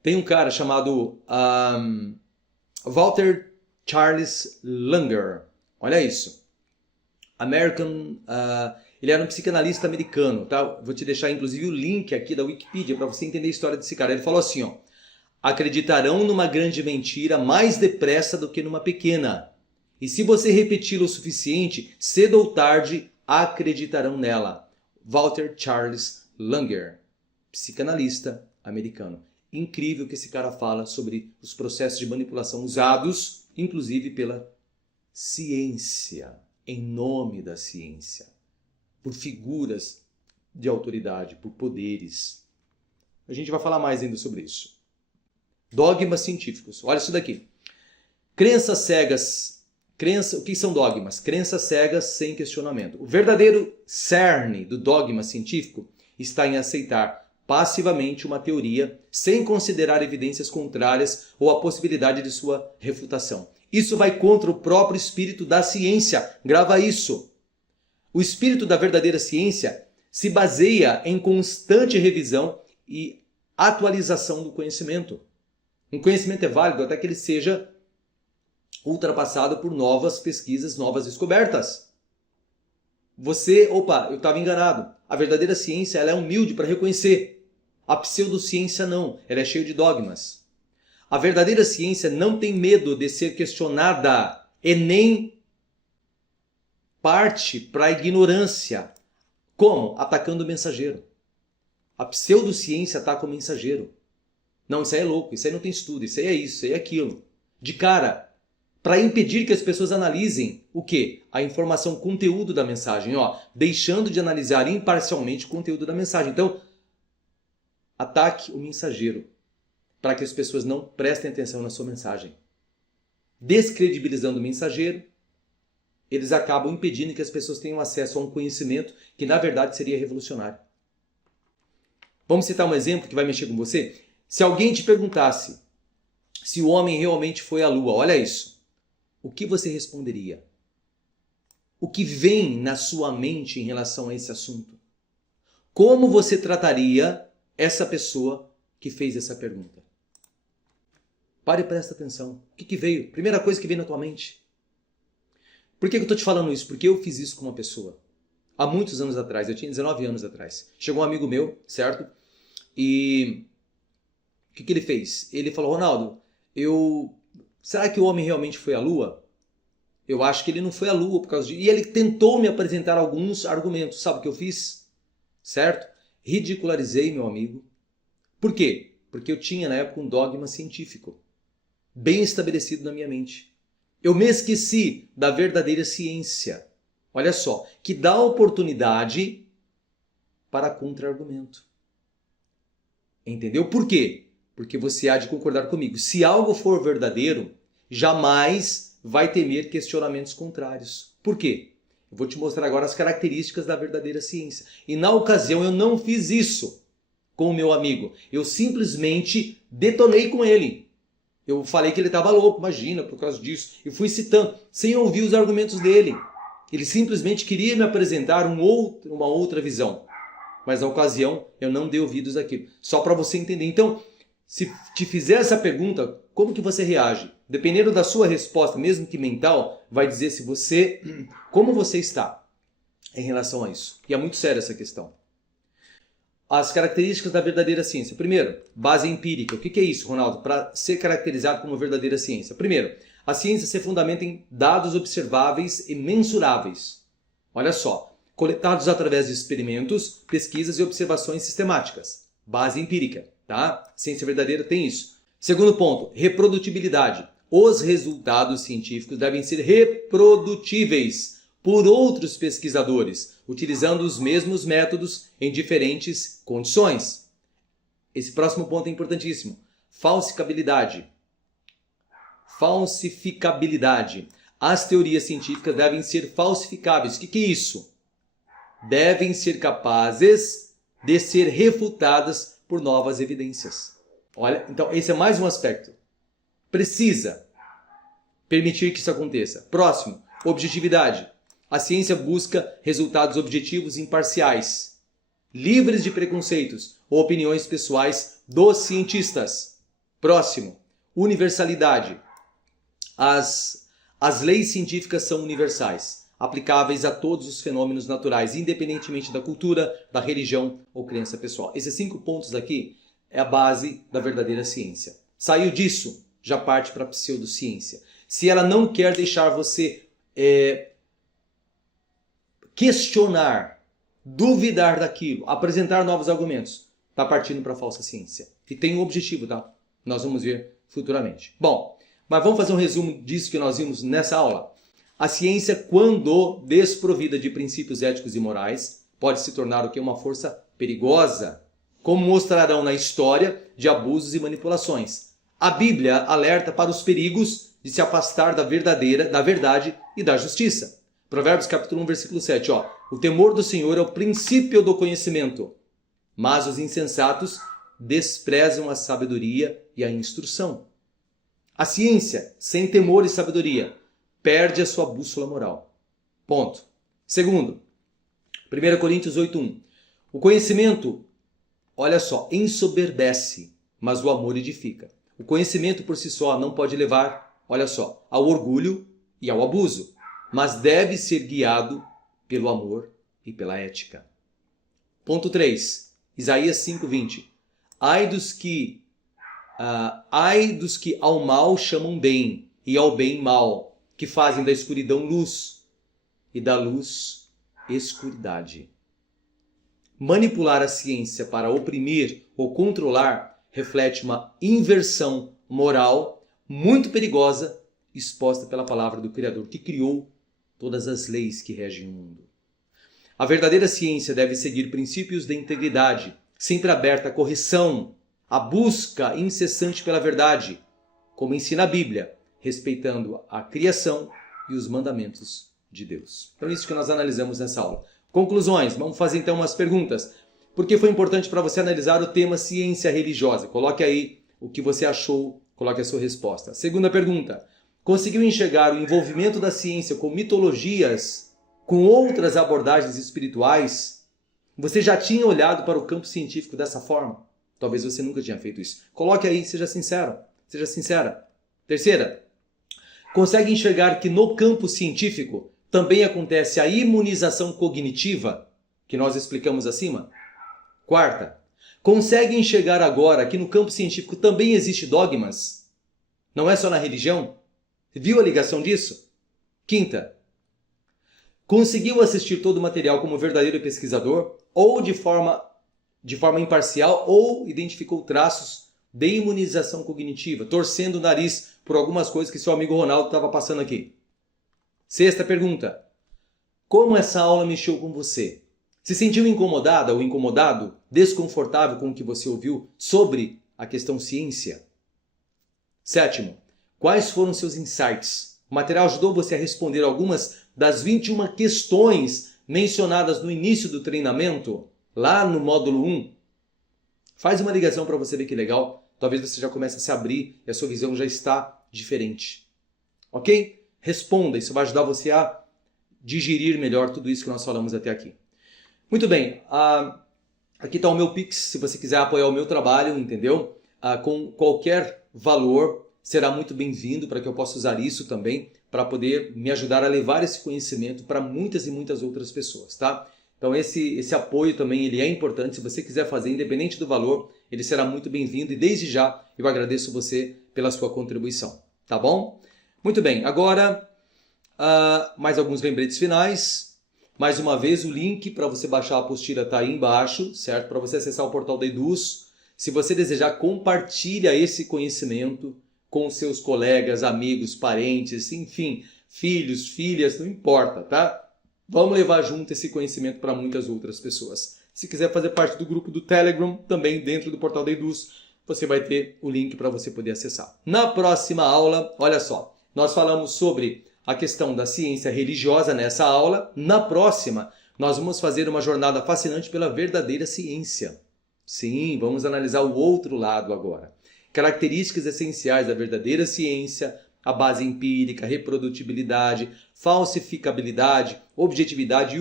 Tem um cara chamado Walter Charles Langer. Olha isso. Ele era um psicanalista americano. Tá? Vou te deixar inclusive o link aqui da Wikipedia para você entender a história desse cara. Ele falou assim, ó: acreditarão numa grande mentira mais depressa do que numa pequena. E se você repeti-la o suficiente, cedo ou tarde acreditarão nela. Walter Charles Langer, psicanalista americano. Incrível que esse cara fala sobre os processos de manipulação usados, inclusive pela ciência, em nome da ciência, por figuras de autoridade, por poderes. A gente vai falar mais ainda sobre isso. Dogmas científicos. Olha isso daqui. Crenças cegas. O que são dogmas? Crenças cegas sem questionamento. O verdadeiro cerne do dogma científico está em aceitar passivamente uma teoria sem considerar evidências contrárias ou a possibilidade de sua refutação. Isso vai contra o próprio espírito da ciência. Grava isso. O espírito da verdadeira ciência se baseia em constante revisão e atualização do conhecimento. Um conhecimento é válido até que ele seja ultrapassado por novas pesquisas, novas descobertas. Eu estava enganado. A verdadeira ciência ela é humilde para reconhecer. A pseudociência não, ela é cheia de dogmas. A verdadeira ciência não tem medo de ser questionada e nem parte para a ignorância. Como? Atacando o mensageiro. A pseudociência ataca o mensageiro. Não, isso aí é louco, isso aí não tem estudo, isso aí é isso, isso aí é aquilo. De cara, para impedir que as pessoas analisem o quê? A informação, o conteúdo da mensagem, deixando de analisar imparcialmente o conteúdo da mensagem. Então, ataque o mensageiro, para que as pessoas não prestem atenção na sua mensagem. Descredibilizando o mensageiro, eles acabam impedindo que as pessoas tenham acesso a um conhecimento que na verdade seria revolucionário. Vamos citar um exemplo que vai mexer com você? Se alguém te perguntasse se o homem realmente foi à Lua, olha isso. O que você responderia? O que vem na sua mente em relação a esse assunto? Como você trataria essa pessoa que fez essa pergunta? Pare e presta atenção. O que veio? Primeira coisa que veio na tua mente. Por que eu estou te falando isso? Porque eu fiz isso com uma pessoa. Há muitos anos atrás, eu tinha 19 anos atrás. Chegou um amigo meu, certo? E o que ele fez? Ele falou: Ronaldo, será que o homem realmente foi à Lua? Eu acho que ele não foi à Lua por causa disso. E ele tentou me apresentar alguns argumentos. Sabe o que eu fiz? Certo? Ridicularizei meu amigo. Por quê? Porque eu tinha na época um dogma científico bem estabelecido na minha mente. Eu me esqueci da verdadeira ciência. Olha só, que dá oportunidade para contra-argumento. Entendeu? Por quê? Porque você há de concordar comigo. Se algo for verdadeiro, jamais vai temer questionamentos contrários. Por quê? Eu vou te mostrar agora as características da verdadeira ciência. E na ocasião eu não fiz isso com o meu amigo. Eu simplesmente detonei com ele. Eu falei que ele estava louco, imagina, por causa disso. E fui citando, sem ouvir os argumentos dele. Ele simplesmente queria me apresentar uma outra visão. Mas na ocasião eu não dei ouvidos àquilo. Só para você entender. Então, se te fizer essa pergunta, como que você reage? Dependendo da sua resposta, mesmo que mental, vai dizer como você está em relação a isso. E é muito séria essa questão. As características da verdadeira ciência. Primeiro, base empírica. O que é isso, Ronaldo, para ser caracterizado como verdadeira ciência? Primeiro, A ciência se fundamenta em dados observáveis e mensuráveis. Olha só, coletados através de experimentos, pesquisas e observações sistemáticas. Base empírica, tá? Ciência verdadeira tem isso. Segundo ponto, reprodutibilidade. Os resultados científicos devem ser reprodutíveis por outros pesquisadores, utilizando os mesmos métodos em diferentes condições. Esse próximo ponto é importantíssimo. Falsificabilidade. Falsificabilidade. As teorias científicas devem ser falsificáveis. O que é isso? Devem ser capazes de ser refutadas por novas evidências. Olha, então esse é mais um aspecto. Precisa permitir que isso aconteça. Próximo, objetividade. A ciência busca resultados objetivos e imparciais, livres de preconceitos ou opiniões pessoais dos cientistas. Próximo, universalidade. As leis científicas são universais, aplicáveis a todos os fenômenos naturais, independentemente da cultura, da religião ou crença pessoal. Esses 5 pontos aqui é a base da verdadeira ciência. Saiu disso, já parte para a pseudociência. Se ela não quer deixar você questionar, duvidar daquilo, apresentar novos argumentos, está partindo para a falsa ciência. E tem um objetivo, tá? Nós vamos ver futuramente. Bom, mas vamos fazer um resumo disso que nós vimos nessa aula. A ciência, quando desprovida de princípios éticos e morais, pode se tornar o que? Uma força perigosa, como mostrarão na história de abusos e manipulações. A Bíblia alerta para os perigos de se afastar da verdade e da justiça. Provérbios capítulo 1, versículo 7. O temor do Senhor é o princípio do conhecimento, mas os insensatos desprezam a sabedoria e a instrução. A ciência, sem temor e sabedoria, perde a sua bússola moral. Ponto. Segundo, 1 Coríntios 8:1. O conhecimento, olha só, ensoberbece, mas o amor edifica. O conhecimento por si só não pode levar, olha só, ao orgulho e ao abuso, mas deve ser guiado pelo amor e pela ética. Ponto 3. Isaías 5:20. Ai dos que ao mal chamam bem e ao bem mal, que fazem da escuridão luz e da luz escuridade. Manipular a ciência para oprimir ou controlar reflete uma inversão moral muito perigosa, exposta pela palavra do Criador, que criou todas as leis que regem o mundo. A verdadeira ciência deve seguir princípios de integridade, sempre aberta à correção, à busca incessante pela verdade, como ensina a Bíblia, respeitando a criação e os mandamentos de Deus. Então, isso que nós analisamos nessa aula. Conclusões. Vamos fazer então umas perguntas. Por que foi importante para você analisar o tema ciência religiosa? Coloque aí o que você achou, coloque a sua resposta. Segunda pergunta. Conseguiu enxergar o envolvimento da ciência com mitologias, com outras abordagens espirituais? Você já tinha olhado para o campo científico dessa forma? Talvez você nunca tinha feito isso. Coloque aí, seja sincero, seja sincera. Terceira, consegue enxergar que no campo científico também acontece a imunização cognitiva, que nós explicamos acima? Quarta, consegue enxergar agora que no campo científico também existe dogmas? Não é só na religião? Viu a ligação disso? Quinta, conseguiu assistir todo o material como verdadeiro pesquisador ou de forma imparcial ou identificou traços de imunização cognitiva, torcendo o nariz por algumas coisas que seu amigo Ronaldo estava passando aqui? Sexta pergunta, como essa aula mexeu com você? Se sentiu incomodada ou incomodado, desconfortável com o que você ouviu sobre a questão ciência? Sétimo, quais foram seus insights? O material ajudou você a responder algumas das 21 questões mencionadas no início do treinamento, lá no módulo 1? Faz uma ligação para você ver que legal. Talvez você já comece a se abrir e a sua visão já está diferente. Ok? Responda, isso vai ajudar você a digerir melhor tudo isso que nós falamos até aqui. Muito bem, aqui está o meu Pix, se você quiser apoiar o meu trabalho, entendeu? Com qualquer valor, será muito bem-vindo para que eu possa usar isso também, para poder me ajudar a levar esse conhecimento para muitas e muitas outras pessoas, tá? Então esse apoio também ele é importante, se você quiser fazer, independente do valor, ele será muito bem-vindo e desde já eu agradeço você pela sua contribuição, tá bom? Muito bem, agora mais alguns lembretes finais. Mais uma vez, o link para você baixar a apostila está aí embaixo, certo? Para você acessar o portal da Eduz. Se você desejar, compartilha esse conhecimento com seus colegas, amigos, parentes, enfim, filhos, filhas, não importa, tá? Vamos levar junto esse conhecimento para muitas outras pessoas. Se quiser fazer parte do grupo do Telegram, também dentro do portal da Eduz, você vai ter o link para você poder acessar. Na próxima aula, olha só, nós falamos sobre a questão da ciência religiosa nessa aula. Na próxima, nós vamos fazer uma jornada fascinante pela verdadeira ciência. Sim, vamos analisar o outro lado agora. Características essenciais da verdadeira ciência, a base empírica, reprodutibilidade, falsificabilidade, objetividade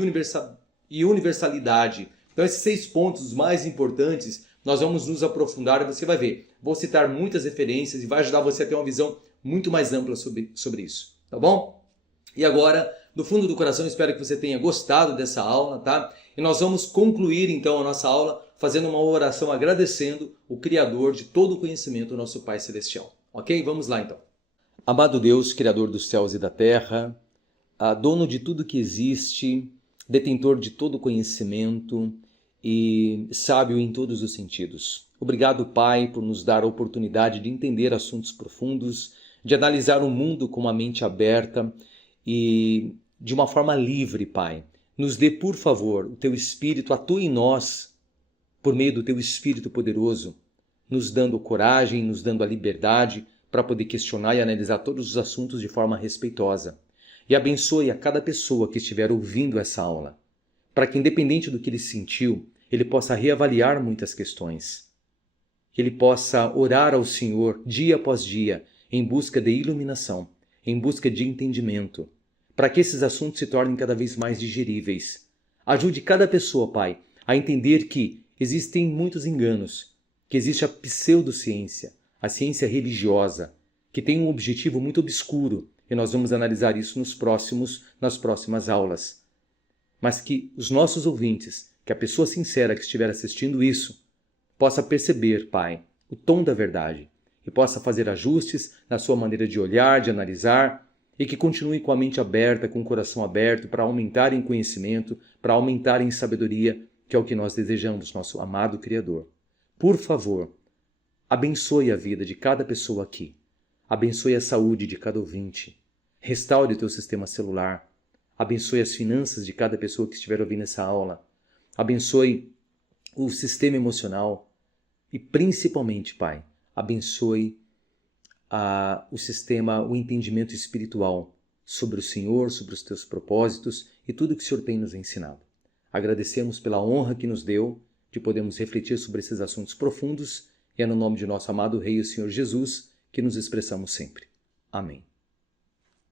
e universalidade. Então, esses 6 pontos mais importantes, nós vamos nos aprofundar e você vai ver. Vou citar muitas referências e vai ajudar você a ter uma visão muito mais ampla sobre isso. Tá bom? E agora, do fundo do coração, espero que você tenha gostado dessa aula, tá? E nós vamos concluir então a nossa aula fazendo uma oração agradecendo o Criador de todo o conhecimento, o nosso Pai Celestial. Ok? Vamos lá então. Amado Deus, Criador dos céus e da terra, dono de tudo que existe, detentor de todo o conhecimento e sábio em todos os sentidos. Obrigado, Pai, por nos dar a oportunidade de entender assuntos profundos, de analisar o mundo com uma mente aberta e de uma forma livre, Pai. Nos dê, por favor, o Teu Espírito, atua em nós, por meio do Teu Espírito poderoso, nos dando coragem, nos dando a liberdade para poder questionar e analisar todos os assuntos de forma respeitosa. E abençoe a cada pessoa que estiver ouvindo essa aula, para que, independente do que ele sentiu, ele possa reavaliar muitas questões. Que ele possa orar ao Senhor dia após dia, em busca de iluminação, em busca de entendimento, para que esses assuntos se tornem cada vez mais digeríveis. Ajude cada pessoa, Pai, a entender que existem muitos enganos, que existe a pseudociência, a ciência religiosa, que tem um objetivo muito obscuro, e nós vamos analisar isso nas próximas aulas. Mas que os nossos ouvintes, que a pessoa sincera que estiver assistindo isso, possa perceber, Pai, o tom da verdade, e possa fazer ajustes na sua maneira de olhar, de analisar, e que continue com a mente aberta, com o coração aberto, para aumentar em conhecimento, para aumentar em sabedoria, que é o que nós desejamos, nosso amado Criador. Por favor, abençoe a vida de cada pessoa aqui. Abençoe a saúde de cada ouvinte. Restaure o teu sistema celular. Abençoe as finanças de cada pessoa que estiver ouvindo essa aula. Abençoe o sistema emocional. E principalmente, Pai, abençoe o sistema, o entendimento espiritual sobre o Senhor, sobre os teus propósitos e tudo que o Senhor tem nos ensinado. Agradecemos pela honra que nos deu de podermos refletir sobre esses assuntos profundos e é no nome de nosso amado Rei, o Senhor Jesus, que nos expressamos sempre. Amém.